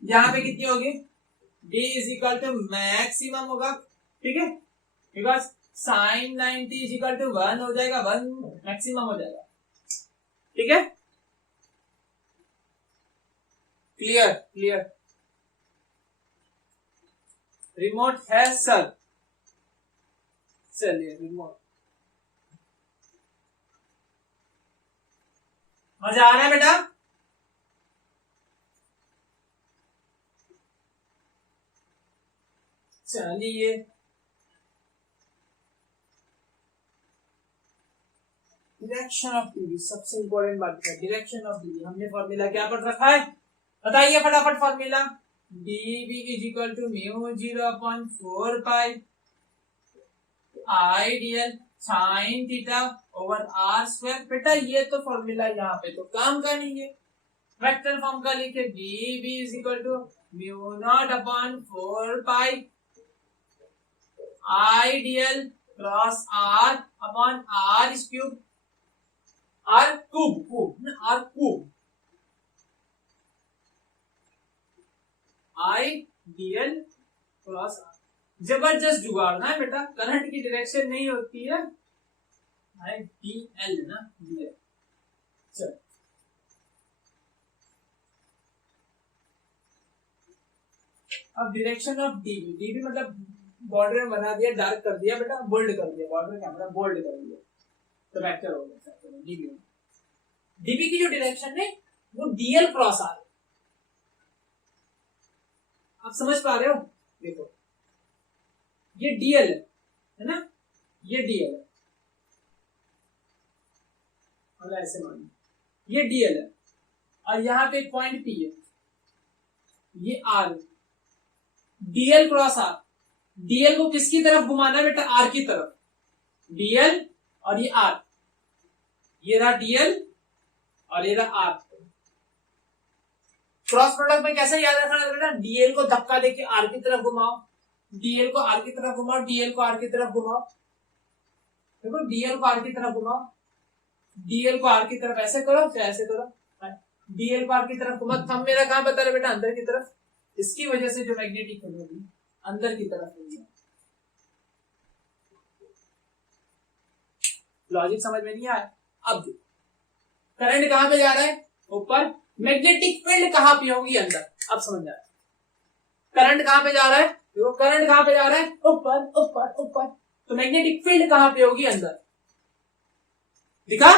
यहां पे कितनी होगी? D is equal to maximum होगा, ठीक है, because sine 90 is equal to 1 हो जाएगा, 1 मैक्सिमम हो जाएगा, ठीक है। Clear clear. रिमोट है सर? चलिए रिमोट, मजा आ रहा है बेटा? चलिए डायरेक्शन ऑफ टीवी सबसे इंपॉर्टेंट बात है। डायरेक्शन ऑफ टीवी हमने फॉर्मूला क्या पढ़ रखा है, बताइए फटाफट formula. dB is equal to mu 0 upon 4 pi ideal sine theta over are square. बेटा ये तो फॉर्मूला यहाँ पे तो काम का नहीं है, वेक्टर फॉर्म का लिखे, dB is equal to mu not upon 4 pi ideal cross are upon are cube, r cube ideal cross r. जबरदस्त जुगाड़ना है बेटा, करंट की डायरेक्शन नहीं होती है आइडियल ना, चल अब डायरेक्शन ऑफ डीबी। डीबी मतलब बॉर्डर में बना दिया, डार्क कर दिया बेटा, बोल्ड कर दिया, बॉर्डर क्या मतलब बोल्ड कर दिया, तो वेक्टर हो गया डीबी। डीबी की जो डायरेक्शन है वो डीएल क्रॉस आर। आप समझ पा रहे हो? देखो ये डीएल है ना, ये डीएल है, मतलब ऐसे मानिए ये डीएल है, और यहां पे एक पॉइंट पी है, ये r, DL cross are. Dl को किसकी तरफ घुमाना है बेटा? आर की तरफ। डीएल और ये आर, ये रहा डीएल और ये रहा आर। क्रॉस प्रोडक्ट में कैसे याद रखना बेटा, डीएल को धक्का देके आर की तरफ घुमाओ, डीएल को आर की तरफ घुमाओ, डीएल को आर की तरफ घुमाओ। देखो डीएल को आर की तरफ घुमाओ, डीएल को आर की तरफ ऐसे करो चाहे ऐसे करो, डीएल को आर की तरफ घुमा। थंब मेरा कहां बता रहे बेटा, अंदर की तरफ। इसकी वजह से जो मैग्नेटिक फील्ड होगी अंदर की तरफ होगी। लॉजिक समझ में नहीं आया? अब करंट कहां पे जा रहा है, ऊपर, मैग्नेटिक फील्ड कहां पे होगी, अंदर। अब समझ आ रहा है करंट कहां पे जा रहा है, देखो करंट कहां पे जा रहा है, ऊपर ऊपर ऊपर, तो मैग्नेटिक फील्ड कहां पे होगी, अंदर। दिखा,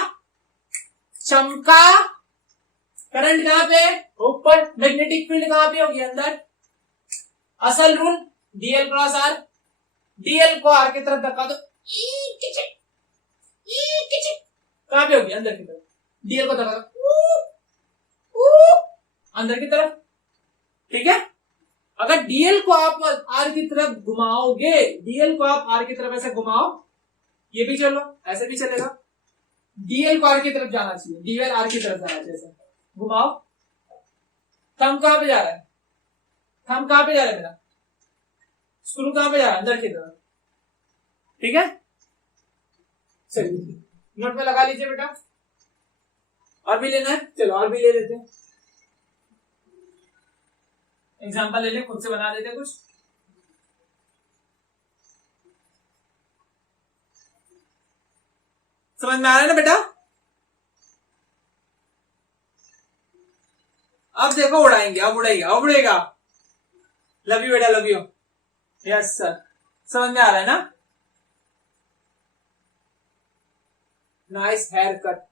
चमका, करंट कहां पे, ऊपर, मैग्नेटिक फील्ड कहां पे होगी, अंदर। असल rule dl cross are, dl को आर की तरफ धक्का दो, कहां पे होगी, अंदर की तरफ। डीएल को धक्का दो, अंदर की तरफ, ठीक है। अगर डीएल को आप आर की तरफ घुमाओगे, डीएल को आप आर की तरफ ऐसे घुमाओ, ये भी चलो ऐसे भी चलेगा, डीएल को आर की तरफ जाना चाहिए, डीएल आर की तरफ जाना चाहिए, घुमाओ। थंब कहां पे जा रहा है, थंब कहां पे जा रहा है मेरा, स्क्रू कहां पे जा रहा है, अंदर की तरफ, ठीक है। चलिए नोट में लगा लीजिए बेटा। और भी लेना है, चलो और भी ले लेते हैं, एग्जाम्पल ले ले, खुद से बना देते कुछ। समझ में आ रहा है ना बेटा। अब देखो उड़ाएंगे, अब उड़ेगा, अब उड़ेगा। लव यू बेटा, लव यू। यस सर, समझ में आ रहा है ना। Nice hair cut.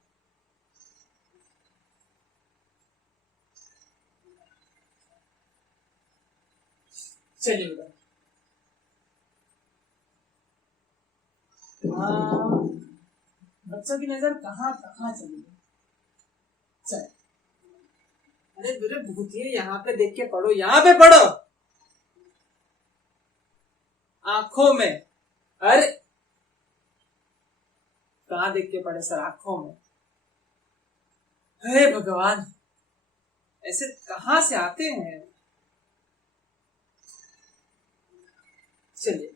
चलिए बेटा, बच्चों की नजर कहाँ कहाँ चली गई। चल, अरे बेटे भूतिए, यहाँ पे देख के पढ़ो, यहाँ पे पढ़ो, आंखों में। अरे कहाँ देख के पढ़े सर, आंखों में। हे भगवान, ऐसे कहां से आते हैं। चलिए,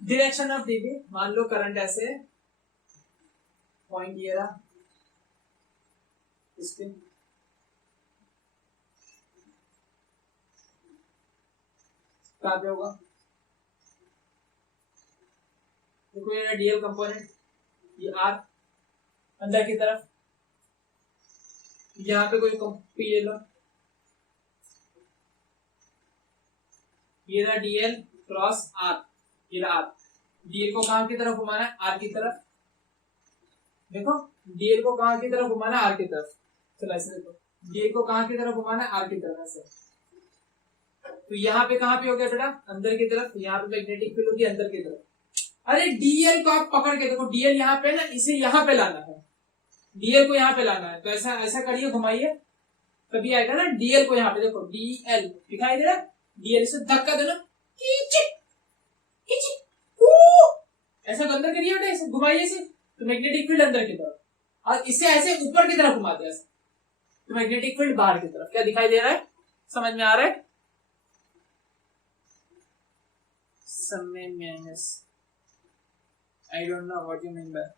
डायरेक्शन ऑफ डीबी, मान लो करंट ऐसे पॉइंट ये रहा, इस पे कहां पे होगा, देखो ये डीएल कंपोनेंट, ये आर अंदर की तरफ, यहाँ पे कोई पी ले लो, ये रहा डीएल क्रॉस आर, ये रहा आर। डीएल को कहां की तरफ घुमाना है, आर की तरफ। देखो डीएल को कहां की तरफ घुमाना है, आर की तरफ। चलो ऐसे देखो, डीएल को कहां की तरफ घुमाना है, आर की तरफ ऐसे। तो यहाँ पे कहां पे हो गया बेटा, अंदर की तरफ, यहाँ पे मैग्नेटिक फील्ड होगी अंदर की तरफ। अरे डीएल को आप पकड़ के देखो, डीएल यहाँ पे ना, इसे यहाँ पे लाना है, डीएल को यहाँ पे लाना है, तो ऐसा ऐसा करिए, घुमाइए, तभी आएगा ना डीएल को यहाँ पे। देखो डीएल दिखाई दे रहा है, डीएल से धक्का देना, ऐसा अंदर करिए बेटा, इसे घुमाइए से, तो मैग्नेटिक फील्ड अंदर की तरफ, और इसे ऐसे ऊपर की तरफ घुमाते हैं, तो मैग्नेटिक फील्ड बाहर की तरफ। क्या दिखाई दे रहा है, समझ में आ रहा है। समय minus, I don't know what you mean by.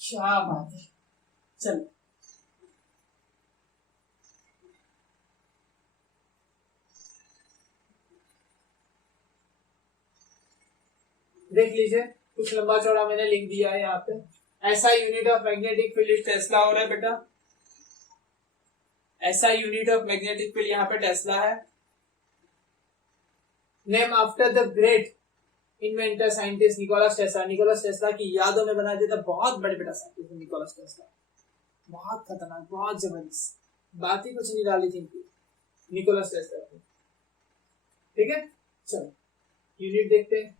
क्या बात है, चलो देख लीजिए, कुछ लंबा चौड़ा मैंने लिख दिया है यहाँ पे। ऐसा unit of magnetic field Tesla हो रहा है बेटा, ऐसा यूनिट ऑफ मैग्नेटिक फील्ड यहाँ पे टेस्ला है। Name after the great inventor scientist Nicholas Tesla. Nicholas Tesla की यादों में बना दिया था, बहुत बड़े बेटा साइंटिस्ट निकोलस टेस्ला, बहुत खतरनाक, बहुत जबरदस्त, बात ही कुछ नहीं डाली थी इनकी, निकोलस टेस्ला की। ठीक है, चलो यूनिट देखते हैं।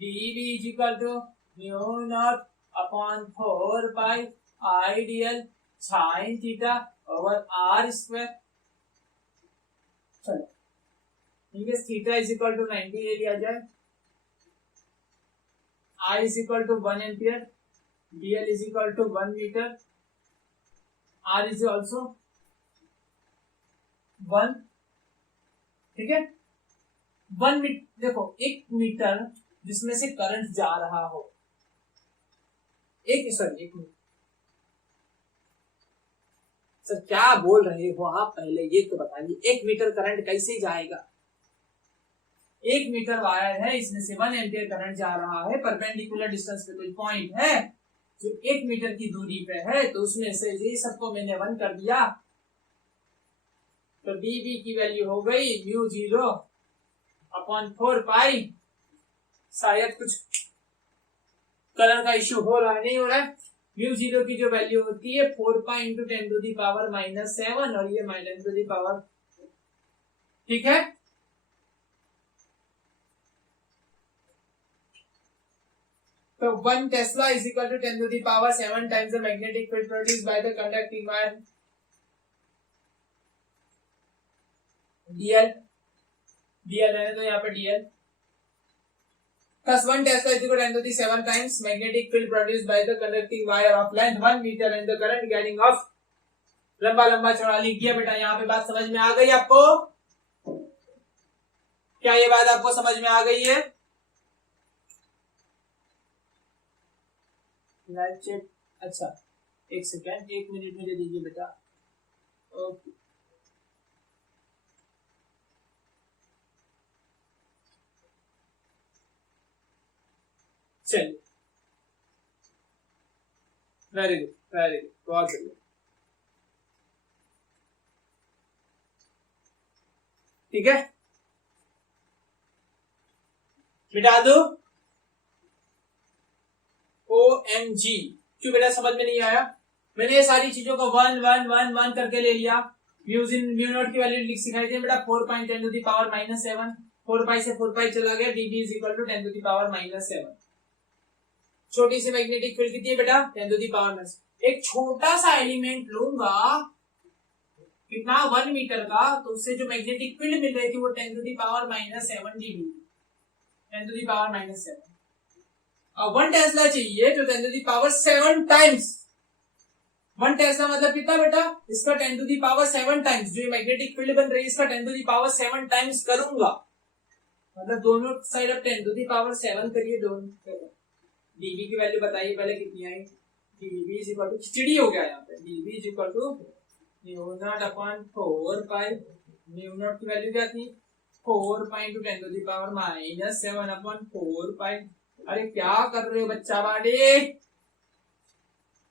dV is equal to mu naught upon 4 pi ideal sin theta over r square। चलो इनके थीटा इज इक्वल टू 90 ले लिया जाए, I is equal to 1 ampere, dl is equal to 1 metre, r is also 1। ठीक है, 1 metre, देखो 1 metre जिसमें से करंट जा रहा हो, एक मिनट सर क्या बोल रहे हो आप, पहले ये तो बताइए 1 मीटर करंट कैसे जाएगा? 1 मीटर वायर है, इसमें से 1 एम्पियर करंट जा रहा है, परपेंडिकुलर डिस्टेंस पे कोई पॉइंट है जो 1 मीटर की दूरी पे है, तो उसमें से ये सबको मैंने 1 कर दिया, तो dB की वैल्यू हो गई म्यू 0 अपॉन 4 पाई। शायद कुछ कलर का इश्यू हो रहा है, नहीं हो रहा है। म्यू 0 की जो वैल्यू होती है 4 pi into 10 to the power -7 और ये -10 टू दी पावर, ठीक है। So 1 Tesla is equal to 10 to the power 7 times the magnetic field produced by the conducting wire. dl रहने तो यहाँ पे dl, thus 1 Tesla is equal to 10 to the 7 times magnetic field produced by the conducting wire of length 1 meter and the current getting off। लंबा लंबा चौड़ा लिख दिया बेटा, यहाँ पे बात समझ में आ गई आपको? क्या ये बात आपको समझ में आ गई है? अच्छा 1 सेकेंड, 1 मिनट मुझे दीजिए बेटा। ओके चलिए, वेरी गुड बहुत बढ़िया। ठीक है, मिटा दो। OMG, क्यों बेटा समझ में नहीं आया? मैंने ये सारी चीजों को 1 1 1 1 करके ले लिया। म्यू नॉट की वैल्यू लिख सिखाई थी बेटा 4.10 टू दी पावर -7, 4 पाई से 4 पाई चला गया, dB is equal to 10 to the power -7। छोटी सी मैग्नेटिक फील्ड कितनी है बेटा? 10 टू दी पावर -। एक छोटा सा एलिमेंट लूंगा कितना 1 मीटर का, तो उससे जो मैग्नेटिक फील्ड मिल रही थी वो 10 to the power -7 dB, 10 to the power -7। अब 1 टेस्ला चाहिए तो 10 to the power 7 times. 1 tesla मतलब कितना बेटा? इसका 10 टू दी पावर 7 टाइम्स, जो मैग्नेटिक फील्ड बन रही है इसका 10 टू दी पावर 7 टाइम्स करूंगा, मतलब दोनों साइड अब 10 टू दी पावर 7 करिए दोनों। dB की वैल्यू बताइए पहले कितनी आई? dB इज इक्वल टू, खिचड़ी हो गया यहाँ पे, dB is equal to mu not upon 4 pi, mu naught की वैल्यू क्या थी? 4 pi into 10 to the power -7 upon 4 pi. अरे क्या कर रहे हो बच्चा बाड़े?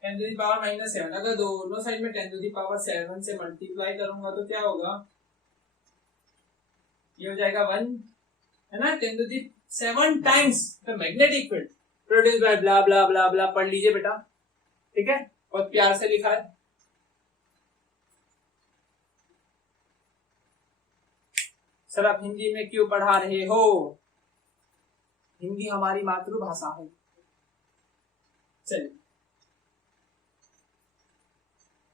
10 टू दी पावर -7, अगर दोनों साइड में 10 टू दी पावर 7 से मल्टीप्लाई करूंगा तो क्या होगा? ये हो जाएगा 1, है ना? 10 to the 7 times the magnetic field produce by blah blah blah blah, पढ़ लीजिए बेटा, ठीक है, बहुत प्यार से लिखा है। सर आप हिंदी में क्यों पढ़ा रहे हो? हिंदी हमारी मातृभाषा है। चलिए,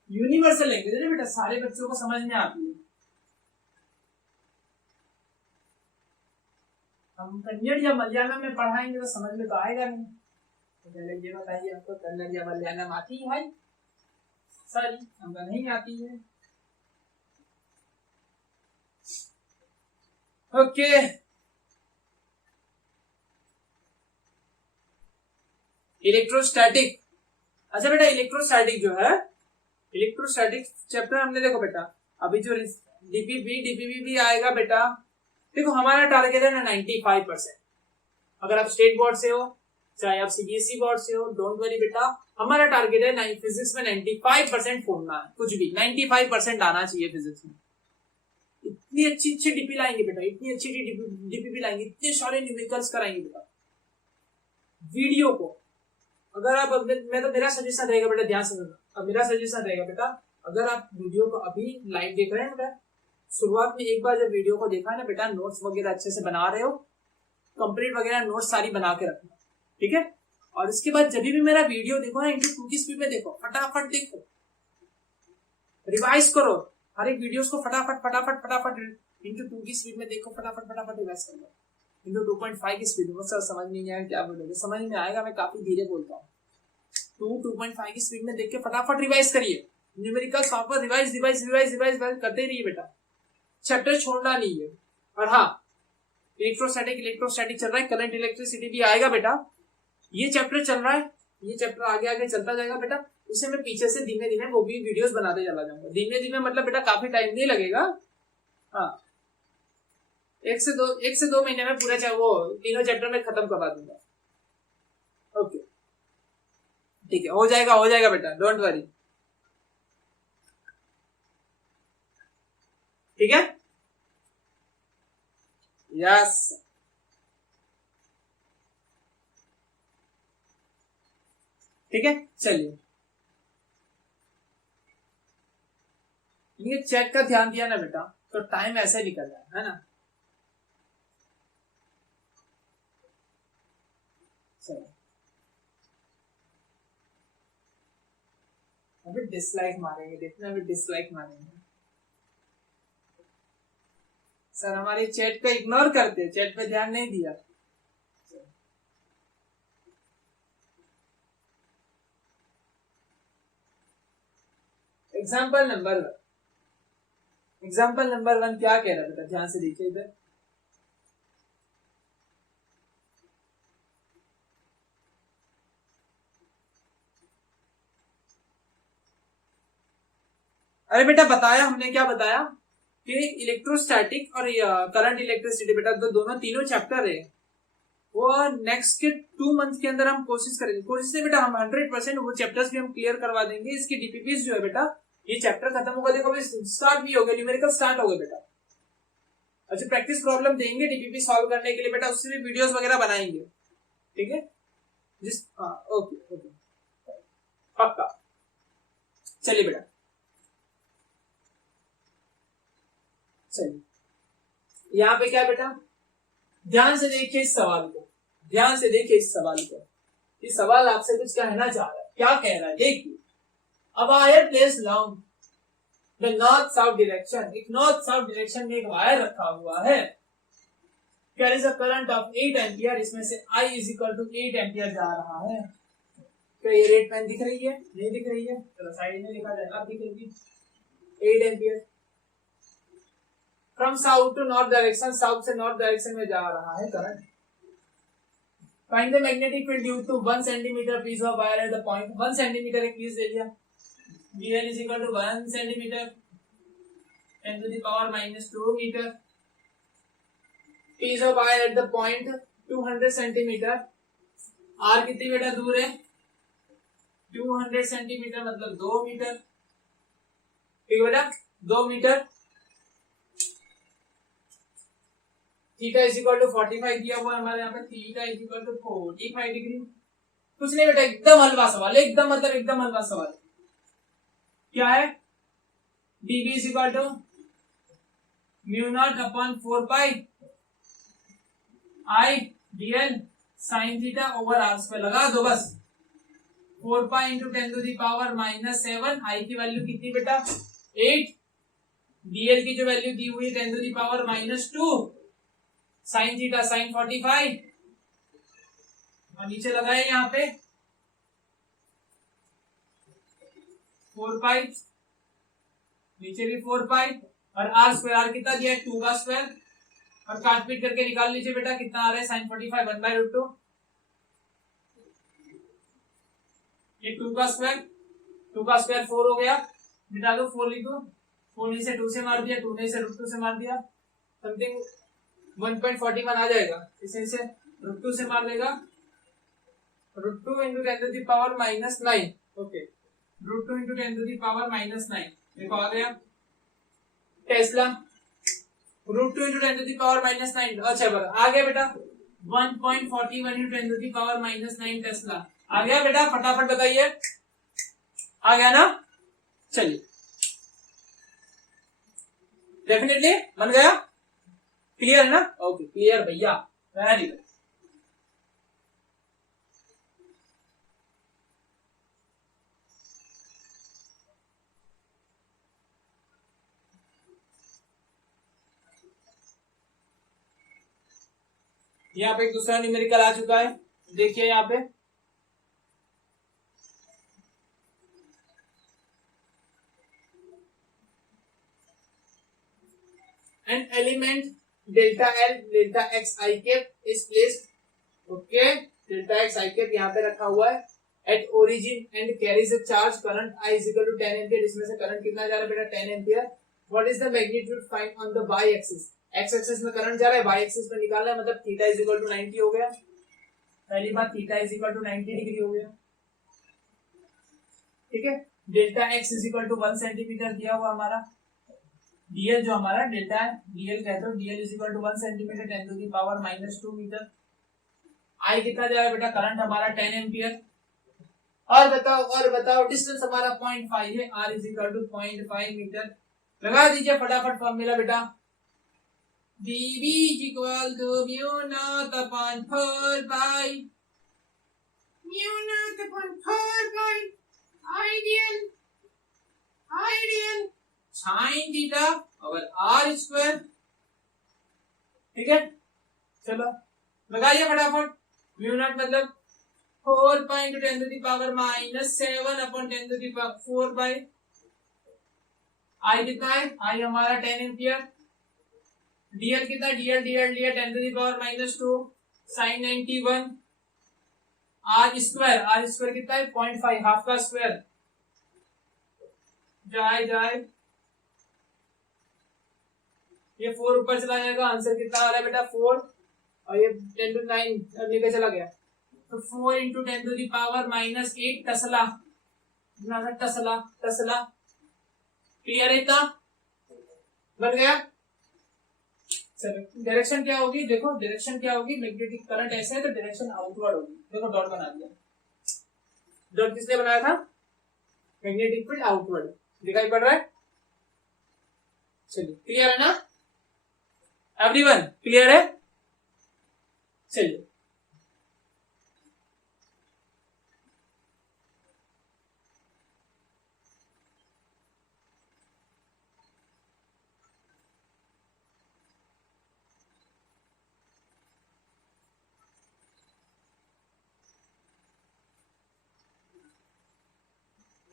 यूनिवर्सल लैंग्वेज है बेटा, सारे बच्चों को समझ में आती है। हम कन्नड़ या मलयालम में पढ़ाएंगे तो समझ में तो आएगा नहीं। तो पहले ये बताइए, आपको कन्नड़ या मलयालम आती है? सॉरी, हमको नहीं आती है। Okay, electrostatic. अच्छा बेटा, इलेक्ट्रोस्टैटिक जो है, इलेक्ट्रोस्टैटिक चैप्टर हमने देखो बेटा, अभी जो डीपीपी भी आएगा बेटा। देखो हमारा टारगेट है ना 95%। अगर आप स्टेट बोर्ड से हो चाहे आप सीबीएसई बोर्ड से हो, डोंट वरी बेटा, हमारा टारगेट है फिजिक्स में 95% फोड़ना है, कुछ भी 95% आना चाहिए फिजिक्स में। इतनी अच्छी अच्छी डीपी लाएंगे बेटा, इतनी अच्छी डीपीपी लाएंगे, इतने सारे न्यूमेरिकल्स कराएंगे बेटा। वीडियो को अगर आप, मैं तो मेरा सजेशन रहेगा बेटा, ध्यान से सुनना, अब मेरा सजेशन रहेगा बेटा, अगर आप वीडियो को अभी लाइव देख रहे हैं बेटा, शुरुआत में एक बार जब वीडियो को देखा है ना बेटा, नोट्स वगैरह अच्छे से बना रहे हो, कंप्लीट वगैरह नोट्स सारी बना के रखना, ठीक है। और इसके बाद जब भी मेरा वीडियो देखो ना, इंटू 2 की स्पीड में देखो, फटाफट देखो, रिवाइज करो हर एक वीडियोस को, फटाफट फटाफट फटाफट इंटू 2 की स्पीड में देखो, फटाफट फटाफट रिवाइज कर लो। इंटू 2.5 की स्पीड में, सर समझ नहीं आया क्या बोलोगे, समझ में आएगा, मैं काफी धीरे बोलता हूँ। 2.5 की स्पीड में देख के फटाफट रिवाइज करिए, numerical software revise revise revise revise करते रहिए बेटा, चैप्टर छोड़ना नहीं है। और हाँ, इलेक्ट्रोस्टैटिक चल रहा है, करंट इलेक्ट्रिसिटी भी आएगा बेटा, ये चैप्टर चल रहा है, ये चैप्टर आगे आगे चलता जाएगा बेटा, उसे मैं पीछे से धीमे धीमे वो भी वीडियोस बनाते चला जाऊंगा, धीमे धीमे मतलब बेटा काफी टाइम नहीं लगेगा। हाँ, 1 से 2 महीने में पूरा वो तीनों चैप्टर में खत्म करवा दूंगा। ओके ठीक है, हो जाएगा बेटा, डोंट वरी। ठीक है, यस ठीक है, चलिए ये चेक का ध्यान दिया ना बेटा, तो टाइम ऐसे निकल रहा है ना। चलो अभी डिसलाइक मारेंगे, देखना अभी डिसलाइक मारेंगे। सर हमारी चैट को इग्नोर करते, चैट पे ध्यान नहीं दिया। एग्जाम्पल नंबर 1 क्या कह रहा है बेटा, ध्यान से देखिए इधर। अरे बेटा बताया हमने, क्या बताया कि इलेक्ट्रोस्टैटिक और करंट इलेक्ट्रिसिटी बेटा दोनों तीनों चैप्टर है, वो नेक्स्ट के 2 मंथ के अंदर हम कोशिश करेंगे, कोशिश से बेटा हम 100% वो चैप्टर्स भी हम क्लियर करवा देंगे। इसकी डीपीपीस जो है बेटा, ये चैप्टर खत्म होगा, देखो स्टार्ट भी हो गया, न्यूमेरिकल स्टार्ट हो गया बेटा। अच्छा प्रैक्टिस प्रॉब्लम देंगे डीपीपी सॉल्व करने के लिए बेटा, उससे भी वीडियोस वगैरह बनाएंगे, ठीक है जिस हाँ ओके ओके पक्का। चलिए बेटा, चलिए यहाँ पे क्या बेटा, ध्यान से देखिए इस सवाल को, ध्यान से देखिए इस सवाल को, ये सवाल आपसे कुछ कहना चाह रहा है, क्या कह रहा है देखिए। अब wire place long the north south direction, एक नॉर्थ साउथ डायरेक्शन में एक वायर रखा हुआ है, carries a current of 8 ampere, इसमें से I is equal to 8 ampere जा रहा है। क्या ये रेड पेन दिख रही है, नहीं दिख रही है, चलो साइड में लिखा जाएगा, अब दिख रही है 8 ampere from south to north direction, south से नॉर्थ डायरेक्शन में जा रहा है current. Find the magnetic field due to 1 centimetre piece of wire at the point, 1 centimetre एक पीस दे दिया, dl is equal to 1 centimetre 10 to the power minus 2 metre, piece of wire at the point 200 centimetre, r कितनी बेटा दूर है 200 centimetre मतलब 2 metre, ठीक है बेटा 2 metre. Theta is equal to 45 दिया हुआ है हमारे यहाँ पे, theta is equal to 45 degree. कुछ नहीं बेटा, एकदम हलवा सवाल, एकदम मतलब एकदम हलवा सवाल। क्या है, dv is equal to mu not upon 4 pi I dl sine theta over are square, लगा दो बस, 4 pi into 10 to the power minus 7, I की वैल्यू कितनी बेटा 8, dl की जो वैल्यू दी हुई है 10 to the power minus 2, sine theta sine 45, और नीचे लगाए यहाँ पे 4 पाई, नीचे भी 4 पाई, और आर स्क्वायर, आर कितना दिया है 2 का स्क्वायर, और काट पीट करके निकाल लीजिए बेटा कितना आ रहा है साइन 45 1/√2, ये 2 का स्क्वायर 4 हो गया, मिटा दो 4 लिख दो, 4 ने से 2 से मार दिया, 2 ने से √2 से मार दिया, समथिंग 1.41 आ जाएगा, इसे √2 से मार देगा, √2 into 10 to the power minus 9, okay √2 into 10 to the power minus 9, देखो आ गया tesla, √2 into 10 to the power minus 9, अच्छा आ गया बेटा 1.41 into 10 to the power minus 9 tesla आ गया बेटा, फटाफट बताइए आ गया ना। चलिए डेफिनेटली बन गया, क्लियर है ना, ओके क्लियर भैया, वेरी गुड। यहाँ पे एक दूसरा न्यूमेरिकल आ चुका है, देखिए यहाँ पे an element delta L delta x I cap is placed, okay, delta x I cap यहाँ पे रखा हुआ है at origin and carries a charge, current I is equal to 10 ampere, इसमें से करंट कितना जा रहा है बेटा 10 ampere. what is the magnitude find on the y axis, x axis में करंट जा रहा है, y axis में निकालना है, मतलब थीटा इज इक्वल टू 90 हो गया, पहली बात theta is equal to 90 degree हो गया, ठीक है। Delta x is equal to 1 centimetre दिया हुआ हमारा, डीएल जो हमारा डेल्टा है, डीएल कहते हो, DL is equal to 1 centimetre 10 to the power -2 metre. I कितना जा रहा है बेटा, करंट हमारा 10 एम्पियर। और बताओ डिस्टेंस हमारा 0.5 है, R is equal to 0.5 metre. लगा दीजिए फटाफट फॉर्मूला बेटा, dv is equal to mu not upon 4 by mu not upon 4 by ideal sine theta over are square, ठीक है। चलो लगाइए फटाफट, म्यू नॉट मतलब 4 pi into 10 to the power -7 upon 10 to the power 4 by, I कितना है, I हमारा 10 ampere, DL कितना, DL 10 to the power -2 sine 91, r square कितना है 0.5, हाफ का स्क्वायर, जाए ये 4 ऊपर चला जाएगा, आंसर कितना आ रहा है बेटा 4, और ये 10 टू 9 लेके चला गया, तो 4 into 10 to the power -8 tesla, tesla clear है, इतना बन गया। चलो डायरेक्शन क्या होगी, देखो डायरेक्शन क्या होगी, मैग्नेटिक करंट ऐसे है तो डायरेक्शन आउटवर्ड होगी, देखो डॉट बना दिया, डॉट किसने बनाया था, मैग्नेटिक फील्ड आउटवर्ड दिखाई पड़ रहा है। चलिए क्लियर है ना एवरीवन, क्लियर है। चलिए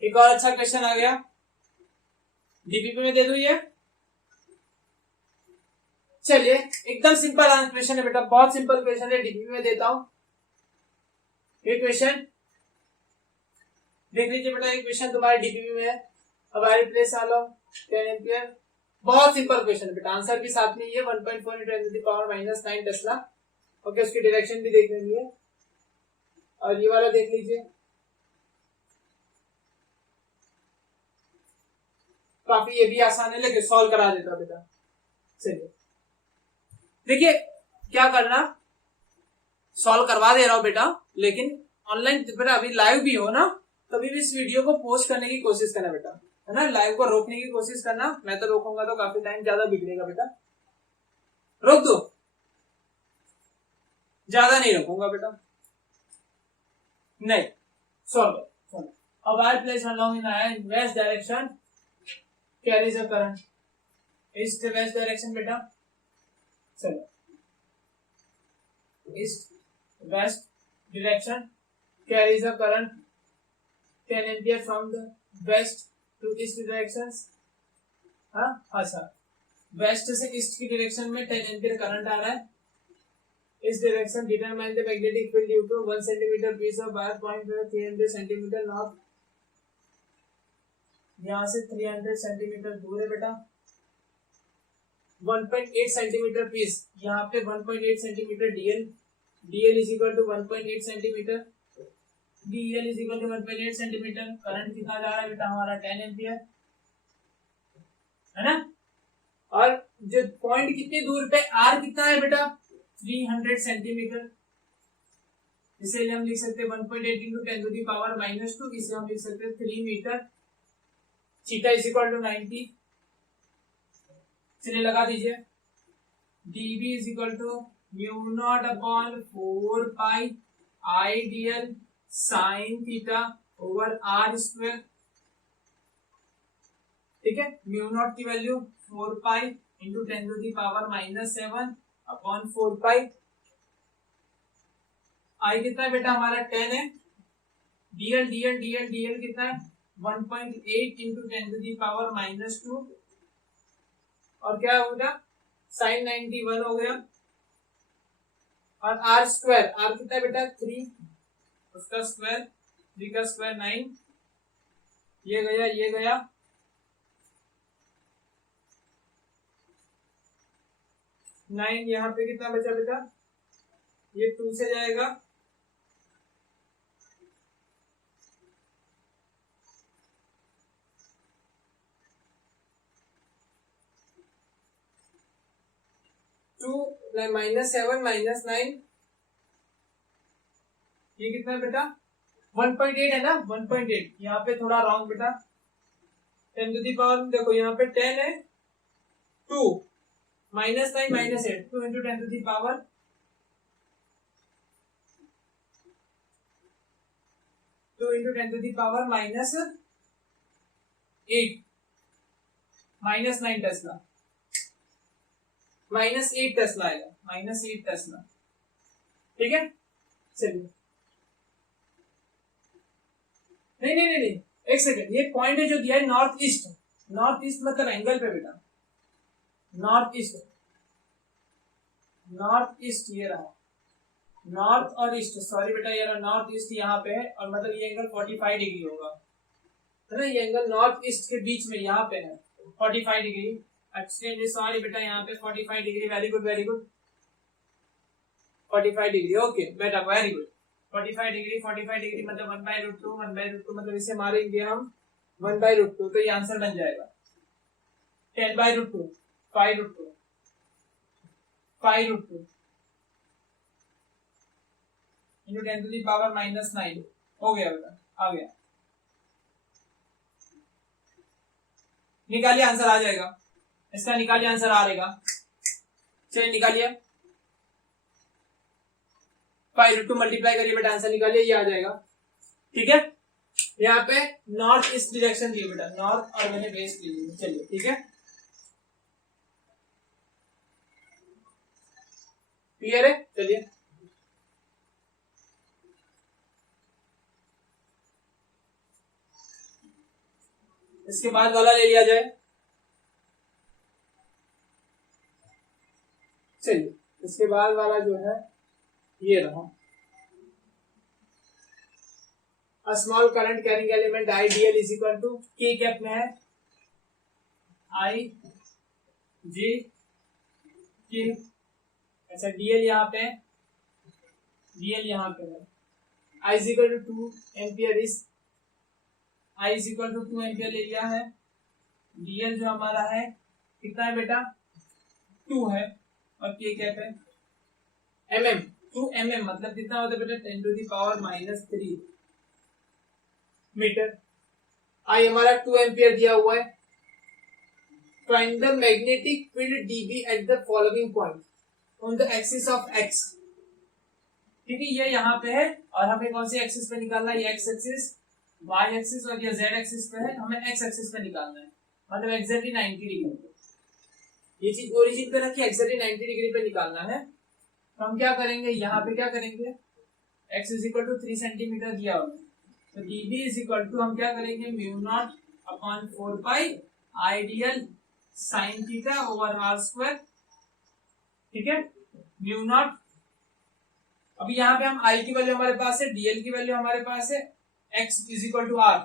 एक और अच्छा क्वेश्चन आ गया, डीपीपी में दे दू ये। चलिए एकदम सिंपल क्वेश्चन है बेटा, बहुत सिंपल क्वेश्चन है, डीपीपी में देता हूं ये क्वेश्चन, देख लीजिए बेटा, ये क्वेश्चन तुम्हारे डीपीपी में है। अब आई रिप्लेस आलो 10 एम्पियर, बहुत सिंपल क्वेश्चन है बेटा, आंसर भी साथ में ही है 1.4 × 10 to the power -9 tesla, okay. उसकी डायरेक्शन भी देख लेंगे, और ये वाला देख लीजिए, काफी ये भी आसान है, लेकिन सॉल्व करा देता बेटा। चलिए देखिए क्या करना, सॉल्व करवा दे रहा हूं बेटा, लेकिन ऑनलाइन बेटा अभी लाइव भी हो ना, तभी भी इस वीडियो को पोस्ट करने की कोशिश करना बेटा, है ना, लाइव को रोकने की कोशिश करना, मैं तो रोकूंगा तो काफी टाइम ज्यादा बिगड़ेगा बेटा, रोक दो, ज्यादा नहीं रोकूंगा बेटा, नहीं सॉल्व। अब I place along in west direction carries a current, east west direction बेटा, चलो east west direction carries a current 10 ampere from the west to east directions, हाँ अच्छा, वेस्ट से ईस्ट की डायरेक्शन में 10 एम्पियर करंट आ रहा है, इस direction determine the magnetic field due to 1 centimetre piece of wire point 300 centimetre north, यहाँ से 300 सेंटीमीटर दूर है बेटा, 1.8 सेंटीमीटर पीस, यहाँ पे 1.8 centimetre dl is equal to 1.8 centimetre, dl is equal to 1.8 centimetre, current कितना जा रहा है बेटा हमारा 10 एम्पियर, है ना, और जो पॉइंट कितनी दूर पे, आर कितना है बेटा 300 सेंटीमीटर, इसे हम लिख सकते हैं 1.8 इंटू 10 टू दी पावर -2, इसे हम लिख सकते हैं 3 metre, theta is equal to 90, चलिए लगा दीजिए, dv is equal to mu not upon 4 pi I dl sine theta over are square, ठीक है, म्यू नॉट की value 4 pi into 10 to the power -7 upon 4 pi, I कितना है बेटा हमारा 10 है, डीएल डीएल डीएल डीएल कितना है 1.8 इंटू 10⁻⁻², और क्या हो गया sin 91 हो गया, और आर स्क्वायर, आर कितना है बेटा 3, उसका स्क्वायर 3 का स्क्वायर 9, ये गया 9, यहाँ पे कितना बचा बेटा, ये 2 से जाएगा, -7 -9, ये कितना है बेटा 1.8 है ना, 1.8, यहाँ पे थोड़ा रॉन्ग बेटा, 10⁻, देखो यहाँ पे 10 है, 2 -9 -8, 2 इंटू 10⁻, 2 इंटू 10⁻⁻8 -9 टेस्ला, -8 टेस्ला आएगा, -8 टेस्ला, ठीक है। चलिए नहीं, एक सेकंड, ये पॉइंट है जो दिया है नॉर्थ ईस्ट, नॉर्थ ईस्ट मतलब एंगल पे बेटा, नॉर्थ ईस्ट ये रहा, नॉर्थ और ईस्ट, सॉरी बेटा ये रहा नॉर्थ ईस्ट यहाँ पे है, और मतलब ये एंगल 45 डिग्री होगा, है ना, ये एंगल नॉर्थ ईस्ट के बीच में यहाँ पे है 45 डिग्री, एक्सचेंज, सॉरी बेटा यहाँ पे 45 degree, very good 45 degree, okay बेटा वेरी गुड, 45 डिग्री मतलब 1/√2, 1/√2 मतलब इसे मारेंगे हम 1/√2, तो ये आंसर बन जाएगा 10/√2, 5√2 इंटू 10⁻⁻9 हो गया बेटा, आ गया, निकालिए आंसर आ जाएगा इसका, निकालिए आंसर आ जाएगा, चलिए निकालिए 5√2 मल्टीप्लाई करिए बेटा, आंसर निकालिए, ये आ जाएगा, ठीक है। यहाँ पे नॉर्थ ईस्ट डायरेक्शन दिए बेटा, नॉर्थ और मैंने वेस्ट ली, चलिए ठीक है, क्लियर है, चलिए इसके बाद वाला ले लिया जाए, चलिए इसके बाद वाला जो है ये रहा, a small current carrying element IDL is equal to k cap में है आई जी के, अच्छा डीएल यहाँ पे है, डीएल यहाँ पे है, आई इज इक्वल टू 2 एम्पियर, इस आई इज इक्वल टू 2 एम्पियर ले लिया है, डीएल जो हमारा है कितना है बेटा 2 है, और के कैप है mm, 2 mm मतलब कितना होता है बेटा 10⁻³ मीटर, आई हमारा 2 एम्पियर दिया हुआ है, find the magnetic field dB at the following point on the axis of x, ठीक है, ये यहाँ पे है, और हमें कौन सी एक्सिस पे निकालना है, ये x एक्सिस, y एक्सिस और ये z एक्सिस पे है, हमें x एक्सिस पे निकालना है, मतलब एग्जैक्टली 90 डिग्री, ये चीज ओरिजिन पे रखी एग्जैक्टली 90 डिग्री पे निकालना है, तो हम क्या करेंगे, यहाँ पे क्या करेंगे, x is equal to 3 centimetre दिया हुआ, तो dB इज इक्वल टू हम क्या करेंगे μ0/4 ideal sine theta over r square, ठीक है, μ0, अभी यहाँ पे हम I की वैल्यू हमारे पास है, dl की वैल्यू हमारे पास है, x is equal to r,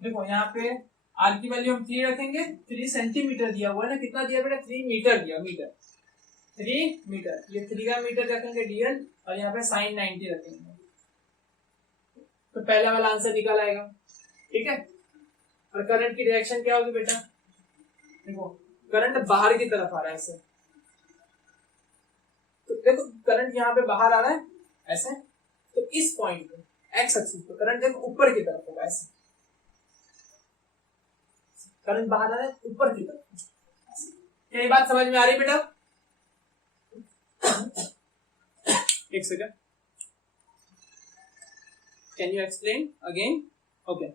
देखो यहाँ पे r की वैल्यू हम 3 रखेंगे, 3 सेंटीमीटर दिया हुआ है ना, कितना दिया बेटा 3 मीटर दिया, 3 मीटर, ये 3 का मीटर रखेंगे dl, और यहाँ पे sin 90 रखेंगे, तो पहला वाला आंसर निकल आएगा, ठीक है। और करंट की डायरेक्शन क्या होगी बेटा, देखो करंट बाहर की तरफ आ रहा है ऐसे, तो देखो करंट यहाँ पे बाहर आ रहा है ऐसे, तो इस पॉइंट पे एक्स एक्सिस पे करंट देखो ऊपर की तरफ होगा ऐसे, करंट बाहर आ रहा है ऊपर की तरफ, क्या ये बात समझ में आ रही है बेटा, एक second, can you explain again, okay,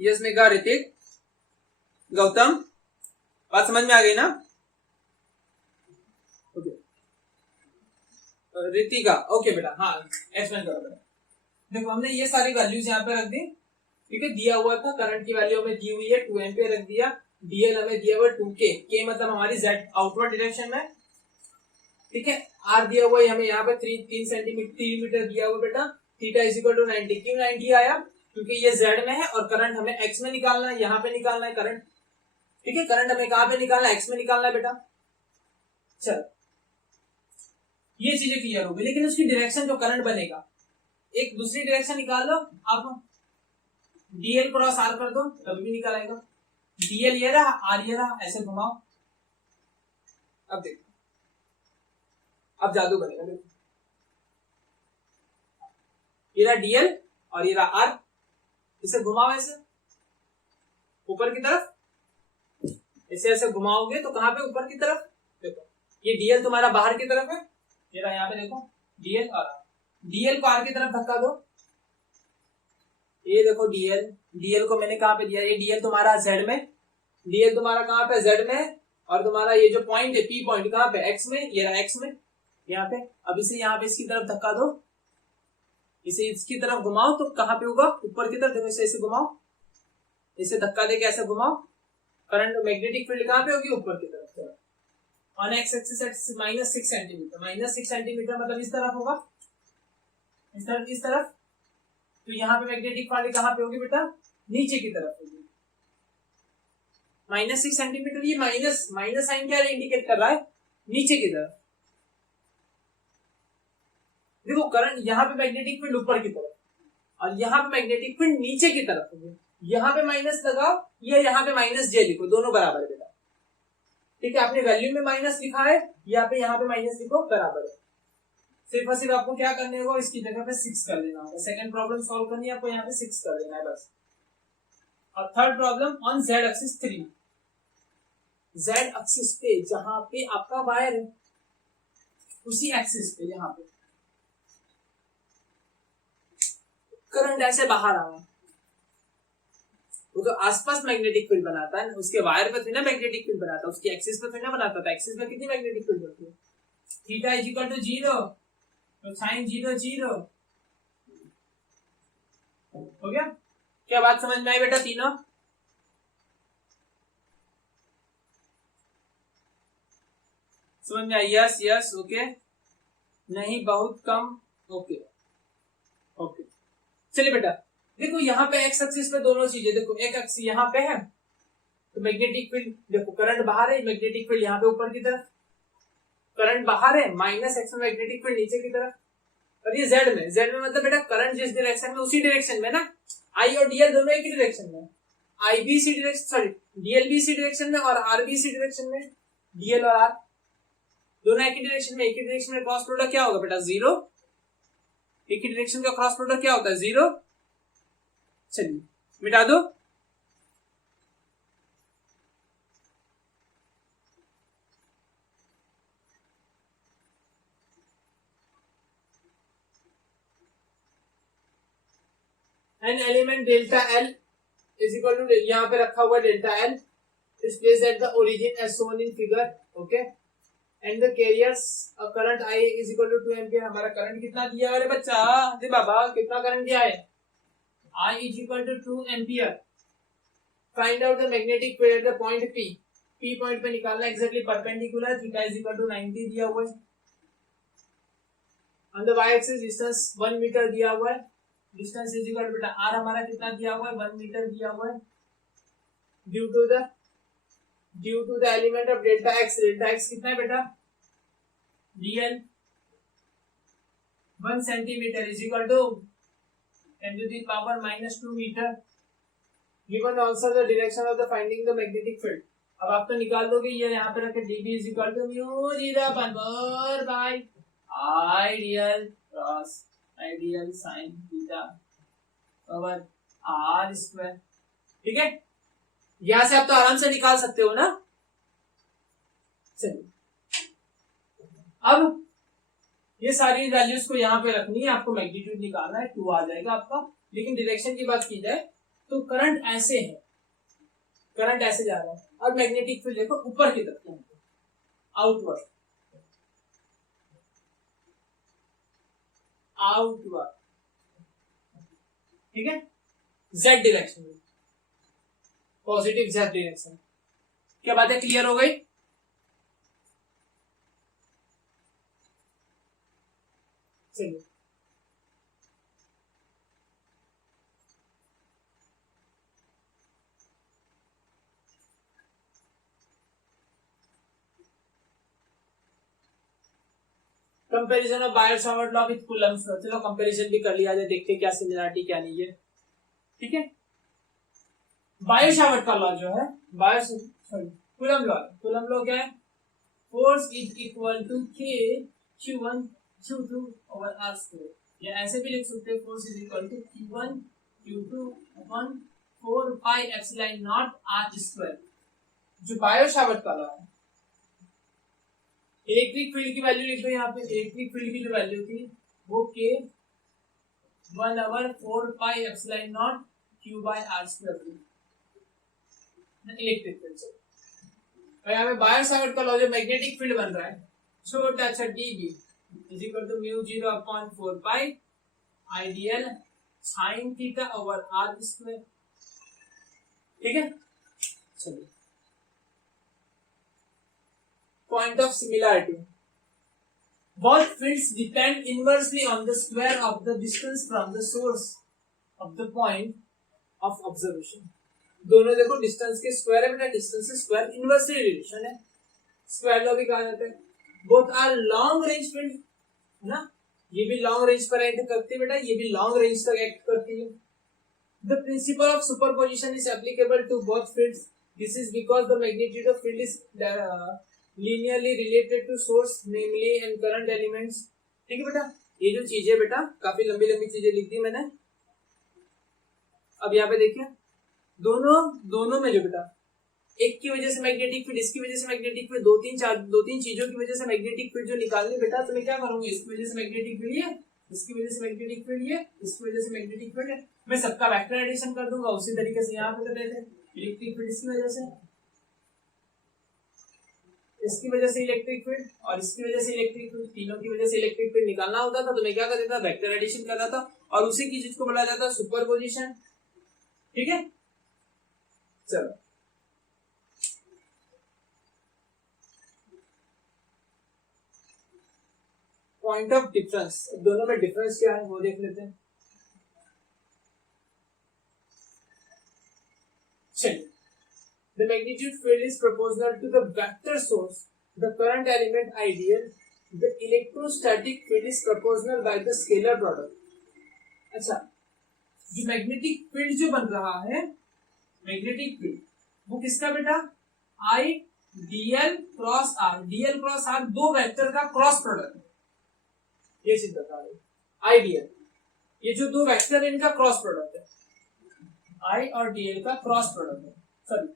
yes mega Hrithik Gautam, बात समझ में आ गई ना, रितिका, ओके बेटा, हाँ एक्सप्लेन करो बेटा। देखो हमने ये सारी वैल्यूज यहाँ पे रख दी, ठीक है। दिया हुआ था करंट की वैल्यू हमें दी हुई है 2 एम्पियर रख दिया, डीएल हमें दिया हुआ 2K, के मतलब हमारी जेड आउटवर्ड डायरेक्शन में, ठीक है। आर दिया हुआ है हमें यहाँ पे 3 सेंटीमीटर 3 मीटर दिया हुआ बेटा। थीटा इज इक्वल टू 90, क्यों 90 आया? क्योंकि ये जेड में है और करंट हमें एक्स में निकालना है, यहाँ पे निकालना है करंट, ठीक है। करंट हमें कहाँ पे निकालना है? एक्स में निकालना है बेटा। चलो ये चीजें क्लियर होगी, लेकिन उसकी डायरेक्शन जो करंट बनेगा, एक दूसरी डायरेक्शन निकाल लो आप, डीएल क्रॉस आर कर दो तभी भी निकल आएगा। डीएल ये रहा, आर ये रहा, ऐसे घुमाओ। अब देखो, अब जादू बनेगा। देखो ये रहा डीएल और ये रहा आर, इसे घुमाओ ऐसे ऊपर की तरफ, ऐसे ऐसे घुमाओगे तो कहां पे? ऊपर की तरफ। देखो ये डीएल तुम्हारा बाहर की तरफ है, ये रहा यहाँ पे देखो डीएल और आर। डीएल को आर की तरफ धक्का दो, ये देखो डीएल, डीएल को मैंने कहां पे दिया? ये डीएल तुम्हारा जेड में, डीएल तुम्हारा कहां पे? जेड में, और तुम्हारा ये जो पॉइंट है पी पॉइंट कहां पे? एक्स में, ये रहा एक्स में यहाँ पे। अब इसे यहाँ पे इसकी तरफ धक्का दो, इसे इसकी तरफ घुमाओ तो कहां पे होगा? ऊपर की तरफ। देखो इसे ऐसे घुमाओ, इसे धक्का देके ऐसे घुमाओ, करंट मैग्नेटिक फील्ड कहां पे होगी? ऊपर की तरफ। On x axis -6 centimetre, -6 centimetre मतलब इस तरफ होगा, इस तरफ, इस तरफ। तो यहाँ पे मैग्नेटिक फील्ड कहां पे होगी बेटा? नीचे की तरफ होगी। -6 सेंटीमीटर, ये माइनस साइन क्या इंडिकेट कर रहा है? नीचे की तरफ। देखो करंट यहाँ पे मैग्नेटिक फील्ड ऊपर की तरफ और यहाँ पे मैग्नेटिक फील्ड नीचे की तरफ होगी। यहाँ पे माइनस लगाओ या यहाँ पे माइनस जे लिखो, दोनों बराबर है बेटा, ठीक है। आपने वैल्यू में माइनस लिखा है, यहाँ पे माइनस लिखो, बराबर है। सिर्फ और सिर्फ आपको क्या करने होगा? इसकी जगह पे 6 कर लेना होगा। सेकंड प्रॉब्लम सॉल्व करनी है आपको, यहाँ पे 6 कर लेना है बस। और third problem on Z axis 3, Z axis पे जहां पे आपका वायर है, उसी एक्सिस पे यहाँ पे करंट ऐसे बाहर आ रहा है। वो तो आसपास मैग्नेटिक फील्ड बनाता है, उसके वायर पे थोड़ी ना मैग्नेटिक फील्ड बनाता है, उसकी एक्सिस पे थोड़ी ना बनाता था। एक्सिस पे कितनी मैग्नेटिक फील्ड होती है? थीटा इज इक्वल टू 0, तो साइन 0 0 हो गया। क्या बात समझ में आई बेटा? तीनों समझ में आई? यस यस, ओके, नहीं बहुत कम, ओके ओके। चलिए बेटा देखो यहाँ पे एक्स एक्सिस पे दोनों चीजें, देखो एक एक्स यहाँ पे है तो मैग्नेटिक फील्ड, देखो करंट बाहर है, मैग्नेटिक फील्ड यहाँ पे ऊपर की तरफ, करंट बाहर है, -x में मैग्नेटिक फील्ड नीचे की तरफ। और ये जेड में, जेड में मतलब बेटा करंट जिस डायरेक्शन में उसी डायरेक्शन में ना, आई और डीएल दोनों एक ही डायरेक्शन में, I B C direction, sorry DL B C direction में और आर बी सी डायरेक्शन में। डीएल और आर दोनों एक ही डायरेक्शन में, एक ही डायरेक्शन में क्रॉस प्रोडक्ट क्या होगा बेटा? 0। एक ही डायरेक्शन का क्रॉस प्रोडक्ट क्या होता है? 0। चलिए मिटा दो। An element delta L is equal to, यहाँ पे रखा हुआ delta L is placed at the origin as Son in figure, okay. And the carriers current I is equal to 2 ampere. हमारा करंट कितना दिया है बच्चा? जी बाबा कितना करंट दिया है? I is equal to 2 ampere. Find out the magnetic field at the point P। P point पे निकालना exactly perpendicular, theta is equal to 90 दिया हुआ है। On the y axis distance 1 metre दिया हुआ है, डिस्टेंस इज इक्वल टू बेटा r हमारा कितना दिया हुआ है? 1 मीटर दिया हुआ है। Due to the element of delta x, delta x कितना है बेटा? dl 1 centimetre is equal to 10 to the power -2 meter। Given also the direction of the finding the magnetic field। अब आप तो निकाल दोगे, ये यहाँ पे रखे dB is equal to mu 0 by ideal cross ideal sin theta over r square, ठीक है। यहाँ से आप तो आराम से निकाल सकते हो ना। चलिए अब ये सारी वैल्यूज को यहाँ पे रखनी है, आपको मैग्नीट्यूड निकालना है, 2 आ जाएगा आपका। लेकिन डायरेक्शन की बात की जाए तो करंट ऐसे है, करंट ऐसे जा रहा है और मैग्नेटिक फील्ड देखो ऊपर की तरफ, आउटवर्ड। आउटवर्ड, ठीक है, जेड डायरेक्शन में, पॉजिटिव जेड डायरेक्शन। क्या बातें क्लियर हो गई? चलिए comparison of Biot Savart law with Coulomb's law, चलो कंपैरिजन भी कर लिया जाए, देखते हैं क्या सिमिलरिटी क्या नहीं है, ठीक है। बायर सावर्ट का लॉ जो है, Biot sorry Coulomb law, Coulomb law क्या है, फोर्स इज इक्वल टू के Q1 Q2 over R square, या ऐसे भी लिख सकते हैं, force is equal to Q1 Q2 upon 4 pi epsilon naught R square. जो बायर सावर्ट का लॉ है, इलेक्ट्रिक फील्ड की वैल्यू लिख दो यहाँ पे, इलेक्ट्रिक फील्ड की जो वैल्यू थी वो के 1/4 pi epsilon naught Q by R square थी, इलेक्ट्रिक फील्ड से। और यहाँ पे बायर सावर्ट का लॉ जो मैग्नेटिक फील्ड बन रहा है, छोटा सा dB is equal to mu 0 upon 4 pi ideal sine theta over R square, ठीक है। चलिए point of similarity, both fields depend inversely on the square of the distance from the source of the point of observation। दोनों देखो distance के square है बेटा, distance से square inversely relation है, स्क्वायर लॉ भी कहा जाता है। Both are long range field ना, ये भी लॉन्ग रेंज पर एक्ट करती है बेटा, ये भी लॉन्ग रेंज तक एक्ट करती है। The principle of superposition is applicable to both fields, this is because the magnitude of field is linearly related to source namely and current elements, ठीक है बेटा। ये जो चीजें बेटा काफी लंबी लंबी चीजें लिख दी मैंने। अब यहाँ पे देखिए दोनों में जो बेटा एक की वजह से मैग्नेटिक फील्ड, इसकी वजह से मैग्नेटिक फील्ड, दो तीन चीजों की वजह से मैग्नेटिक फील्ड जो निकालनी बेटा, तो मैं क्या करूंगी, इसकी वजह से मैग्नेटिक फील्ड ये, इसकी वजह से मैग्नेटिक फील्ड ये, इसकी वजह से मैग्नेटिक फील्ड है, मैं सबका वेक्टर एडिशन कर दूंगा। उसी तरीके से यहाँ पे कर देते हैं, इलेक्ट्रिक फील्ड इसकी वजह से, इसकी वजह से इलेक्ट्रिक फील्ड और इसकी वजह से इलेक्ट्रिक फील्ड, तीनों की वजह से इलेक्ट्रिक फील्ड निकालना होता था, तो मैं क्या कर देता, वेक्टर एडिशन कर रहा था, और उसी की चीज को बोला जाता है सुपरपोजिशन, ठीक है। चलो पॉइंट ऑफ डिफरेंस, दोनों में डिफरेंस क्या है वो देख लेते हैं। चलिए, the magnitude field is proportional to the vector source, the current element ideal, the electrostatic field is proportional by the scalar product। अच्छा, जो मैग्नेटिक फील्ड जो बन रहा है, मैग्नेटिक फील्ड वो किसका बेटा, I DL cross are, DL cross R दो वेक्टर का क्रॉस प्रोडक्ट है, ये चीज बता रही आइडियल, ये जो दो वेक्टर है इनका क्रॉस प्रोडक्ट है, आई और डीएल का क्रॉस प्रोडक्ट है, सॉरी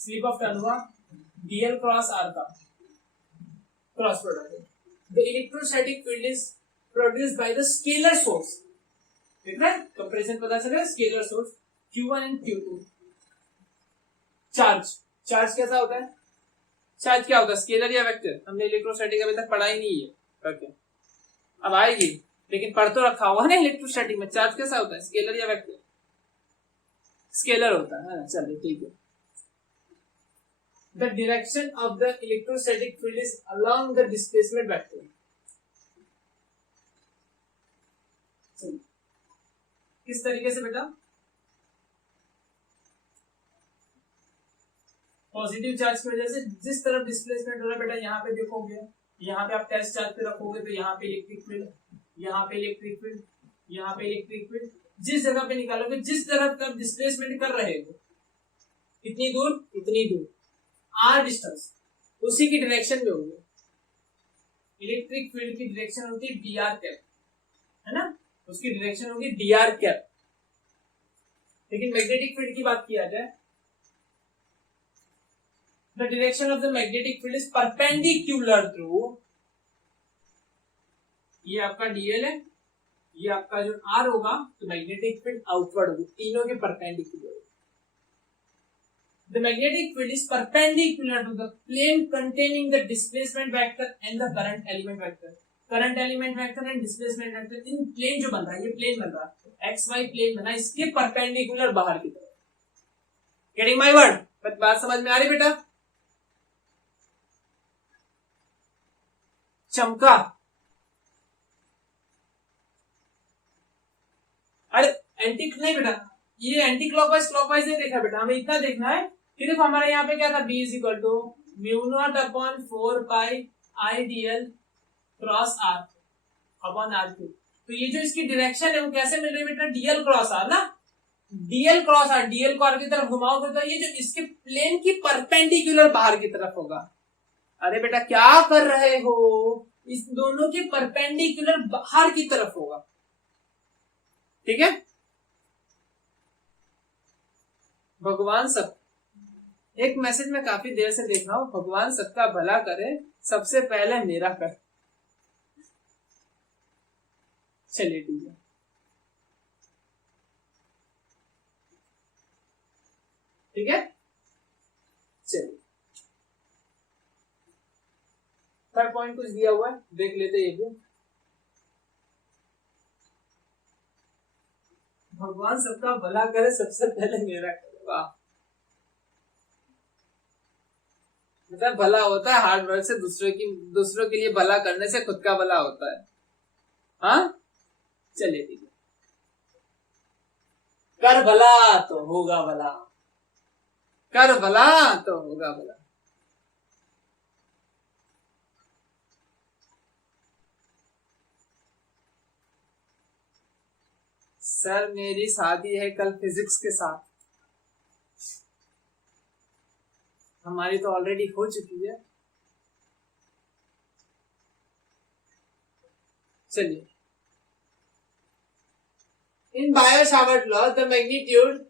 स्लिप ऑफ टन हुआ, डीएल क्रॉस आर का क्रॉस प्रोडक्ट है। The electrostatic field is produced by the scalar source, ठीक है, कंपैरिजन पता चला, scalar source Q1 and Q2। Charge कैसा होता है, चार्ज क्या होता है, स्केलर या वेक्टर, हमने इलेक्ट्रोस्टैटिक अभी तक पढ़ा ही नहीं है, करके अब आएगी, लेकिन पढ़ तो रखा हुआ ना इलेक्ट्रोस्टैटिक में। चार्ज कैसा होता है, स्केलर या वेक्टर, स्केलर होता है, चलिए ठीक है। The direction of the electrostatic field is along the displacement vector। किस तरीके से बेटा, पॉजिटिव चार्ज की वजह से जिस तरफ डिस्प्लेसमेंट हो रहा है बेटा, यहाँ पे देखोगे, यहाँ पे आप टेस्ट चार्ज पे रखोगे तो यहाँ पे इलेक्ट्रिक फील्ड, यहाँ पे इलेक्ट्रिक फील्ड, यहाँ पे इलेक्ट्रिक फील्ड, जिस जगह पे निकालोगे, जिस तरफ तक डिस्प्लेसमेंट कर रहे हो, कितनी दूर, इतनी दूर आर डिस्टेंस, उसी की डायरेक्शन में होगी। इलेक्ट्रिक फील्ड की डायरेक्शन होती है dr कैप, है ना, उसकी डायरेक्शन होगी dr कैप। लेकिन मैग्नेटिक फील्ड की बात किया जाए, the direction of the magnetic field is perpendicular through, ये आपका dl है, ये आपका जो r होगा, तो मैग्नेटिक फील्ड आउटवर्ड होगी, तीनों के perpendicular. The magnetic field is perpendicular to the plane containing the displacement vector and the current element vector। Current element vector and displacement vector in plane जो बन रहा है, ये प्लेन बन रहा है, एक्स वाई प्लेन बना, इसके परपेंडिकुलर बाहर की तरफ। Getting my word? बात समझ में आ रही बेटा? चमका। अरे एंटी नहीं बेटा, ये एंटी क्लॉकवाइज क्लॉकवाइज नहीं देखा बेटा, हमें इतना देखना है कि देखो हमारा यहाँ पे क्या था, b is equal to mu not upon 4 pi I DL cross are upon are cube. तो ये जो इसकी डायरेक्शन है वो कैसे मिल रही है बेटा, डीएल क्रॉस आर ना, डीएल क्रॉस आर, डीएल को आर की तरफ घुमाओगे तो ये जो इसके प्लेन की परपेंडिकुलर बाहर की तरफ होगा। अरे बेटा क्या कर रहे हो, इस दोनों के परपेंडिकुलर बाहर की तरफ होगा, ठीक है। भगवान सब, एक मैसेज में काफी देर से देख रहा हूं, भगवान सबका भला करे, सबसे पहले मेरा कर। चलिए ठीक है, ठीक है। चलिए थर्ड पॉइंट कुछ दिया हुआ है, देख लेते ये भी। भगवान सबका भला करे, सबसे पहले मेरा करे। वाह, मतलब भला होता है हार्ड वर्क से, दूसरों के लिए भला करने से खुद का भला होता है। हाँ चलिए ठीक है, कर भला तो होगा भला, कर भला तो होगा भला। सर मेरी शादी है कल फिजिक्स के साथ। हमारी तो ऑलरेडी हो चुकी है। चलिए, in Biot Savart law the magnitude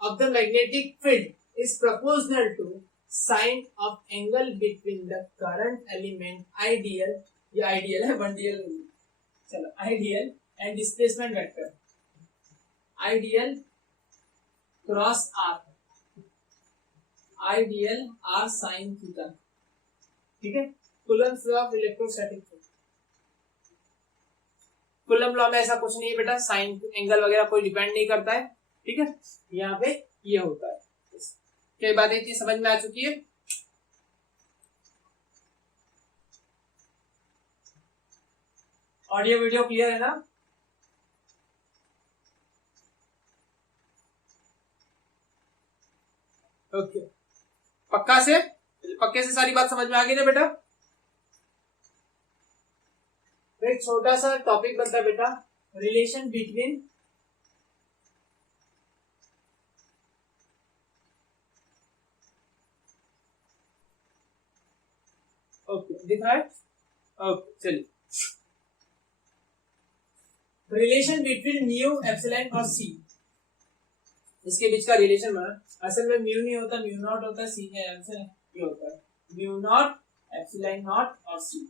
of the magnetic field is proportional to sine of angle between the current element ideal, ये आइडियल है, वन डीएल, चलो ideal and displacement vector ideal cross R, ideal R sine theta, ठीक है। Coulomb law of electrostatic force, Coulomb law में ऐसा कुछ नहीं है बेटा, साइन एंगल वगैरह कोई डिपेंड नहीं करता है, ठीक है। यहाँ पे ये होता है। क्या बात एक चीज समझ में आ चुकी है? ऑडियो वीडियो क्लियर है ना? ओके, पक्के से सारी बात समझ में आ गई ना बेटा? एक छोटा सा टॉपिक बनता है बेटा, रिलेशन बिटवीन ओके दिख रहा है? ओके चलिए, रिलेशन बिटवीन म्यू एप्सिलॉन और सी, इसके बीच का रिलेशन बना। असल में म्यू नहीं होता, म्यू नॉट होता है, सी है एप्सिलॉन, ये होता है म्यू नॉट एप्सिलॉन नॉट और सी,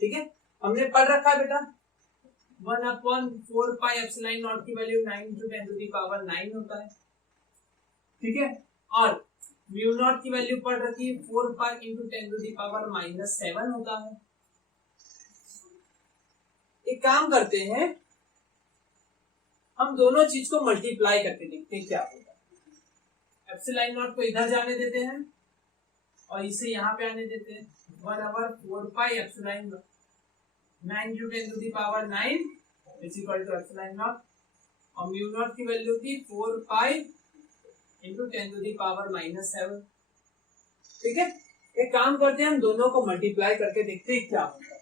ठीक है। हमने पढ़ रखा है बेटा 1/4 पाई एप्सिलॉन नॉट की वैल्यू 9 × 10⁹ होता है, ठीक है। और म्यू नॉट की वैल्यू पढ़ रखी है 4 पाई × 10⁻⁻7 होता है। एक काम करते हैं, हम दोनों चीज को मल्टीप्लाई करके देखते हैं क्या होगा। एप्सिलॉन नॉट को इधर जाने देते हैं और इसे यहाँ पे आने देते हैं। 1/4 pi epsilon 9 × 10⁹ is equal to epsilon naught, और म्यू नॉट की वैल्यू थी 4 पाई × 10⁻⁻7, ठीक है। एक काम करते हैं, हम दोनों को मल्टीप्लाई करके देखते हैं क्या होगा।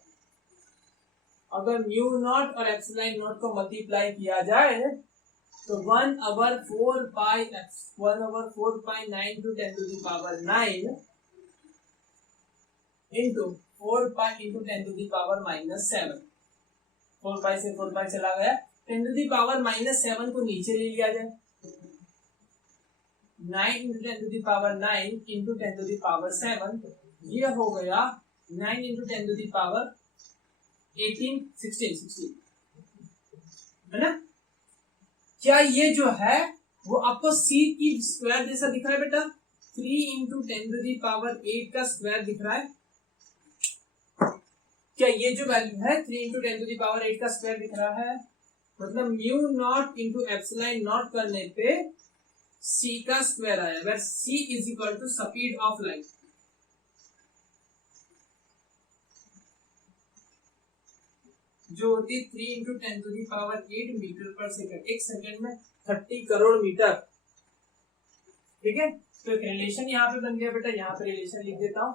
अगर म्यू नॉट और एप्सिलॉन नॉट को मल्टीप्लाई किया जाए तो 1/4 पाई 9 × 10⁹ इंटू 4 पाई × 10⁻⁻7, 4 पाई से 4 पाई चला गया, 10⁻⁷ को नीचे ले लिया जाए, 9 × 10⁹ इंटू 10⁻7, ये हो गया 9 × 10⁻16 है ना। क्या ये जो है वो आपको c की स्क्वायर जैसा दिख रहा है बेटा? 3 × 10⁸ का स्क्वायर दिख रहा है क्या? ये जो वैल्यू है 3 इंटू 10⁸ का स्क्वायर दिख रहा है, मतलब mu naught into epsilon naught करने पे c का स्क्वायर आया, where c is equal to speed of light. जो होती है 3 इंटू 10⁸ मीटर पर सेकंड, एक सेकंड में 30 करोड़ मीटर। ठीक है, तो एक रिलेशन यहाँ पे बन गया बेटा, यहाँ पे रिलेशन लिख देता हूं,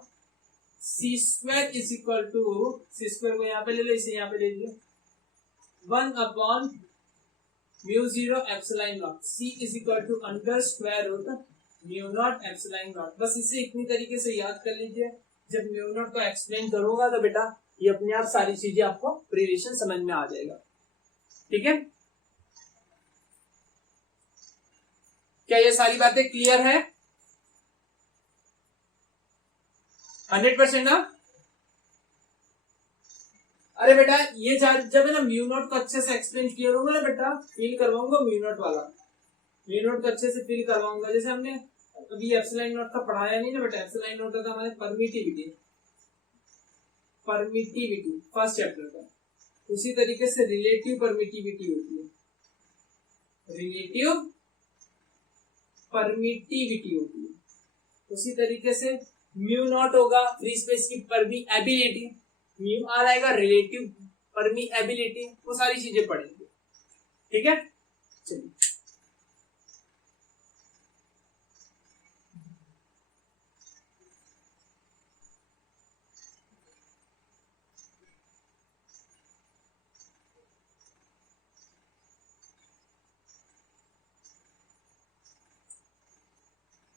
C square is equal to, C square को यहाँ पे ले लो, इसे यहाँ पे ले लीजिए, 1 mu 0 epsilon naught, c is equal to under square root mu naught epsilon naught. बस इसे इतनी तरीके से याद कर लीजिए, जब म्यू नॉट को एक्सप्लेन करूंगा तो बेटा ये अपने आप सारी चीजें आपको रिलेशन समझ में आ जाएगा। ठीक है, क्या ये सारी बातें क्लियर है? 100% ना? अरे बेटा ये जब है ना म्यू नॉट को अच्छे से एक्सप्लेन किया होगा ना बेटा, फील करवाऊंगा म्यू नॉट वाला, म्यू नॉट को अच्छे से फील करवाऊंगा। जैसे हमने अभी एप्सिलॉन नॉट का पढ़ाया नहीं ना बेटा, एप्सिलॉन नॉट का हमारे परमिटिविटी फर्स्ट चैप्टर का, उसी तरीके से रिलेटिव परमिटिविटी होती है, रिलेटिव परमिटिविटी होती है, उसी तरीके से म्यू नॉट होगा फ्री स्पेस की परमिएबिलिटी, म्यू आर आएगा रिलेटिव परमिएबिलिटी, वो सारी चीजें पढ़ेंगे। ठीक है, चलिए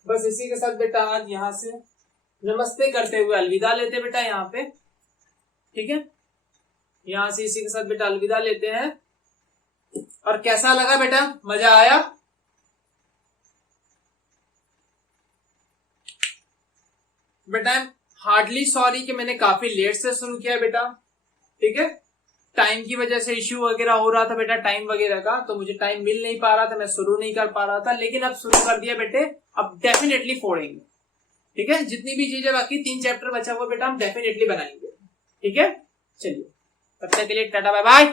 बस इसी के साथ बेटा आज यहाँ से नमस्ते करते हुए अलविदा लेते बेटा यहाँ पे। ठीक है, यहाँ से इसी के साथ बेटा अलविदा लेते हैं। और कैसा लगा बेटा, मजा आया? बेटा आई एम हार्डली सॉरी कि मैंने काफी लेट से शुरू किया बेटा। ठीक है, टाइम की वजह से इश्यू वगैरह हो रहा था बेटा, टाइम वगैरह का, तो मुझे टाइम मिल नहीं पा रहा था, मैं शुरू नहीं कर पा रहा था, लेकिन अब शुरू कर दिया बेटे, अब डेफिनेटली फोड़ेंगे। ठीक है, जितनी भी चीजें बाकी 3 चैप्टर बचा हुआ बेटा हम डेफिनेटली बनाएंगे। ठीक है, चलिए तब तक के लिए टाटा बाय बाय।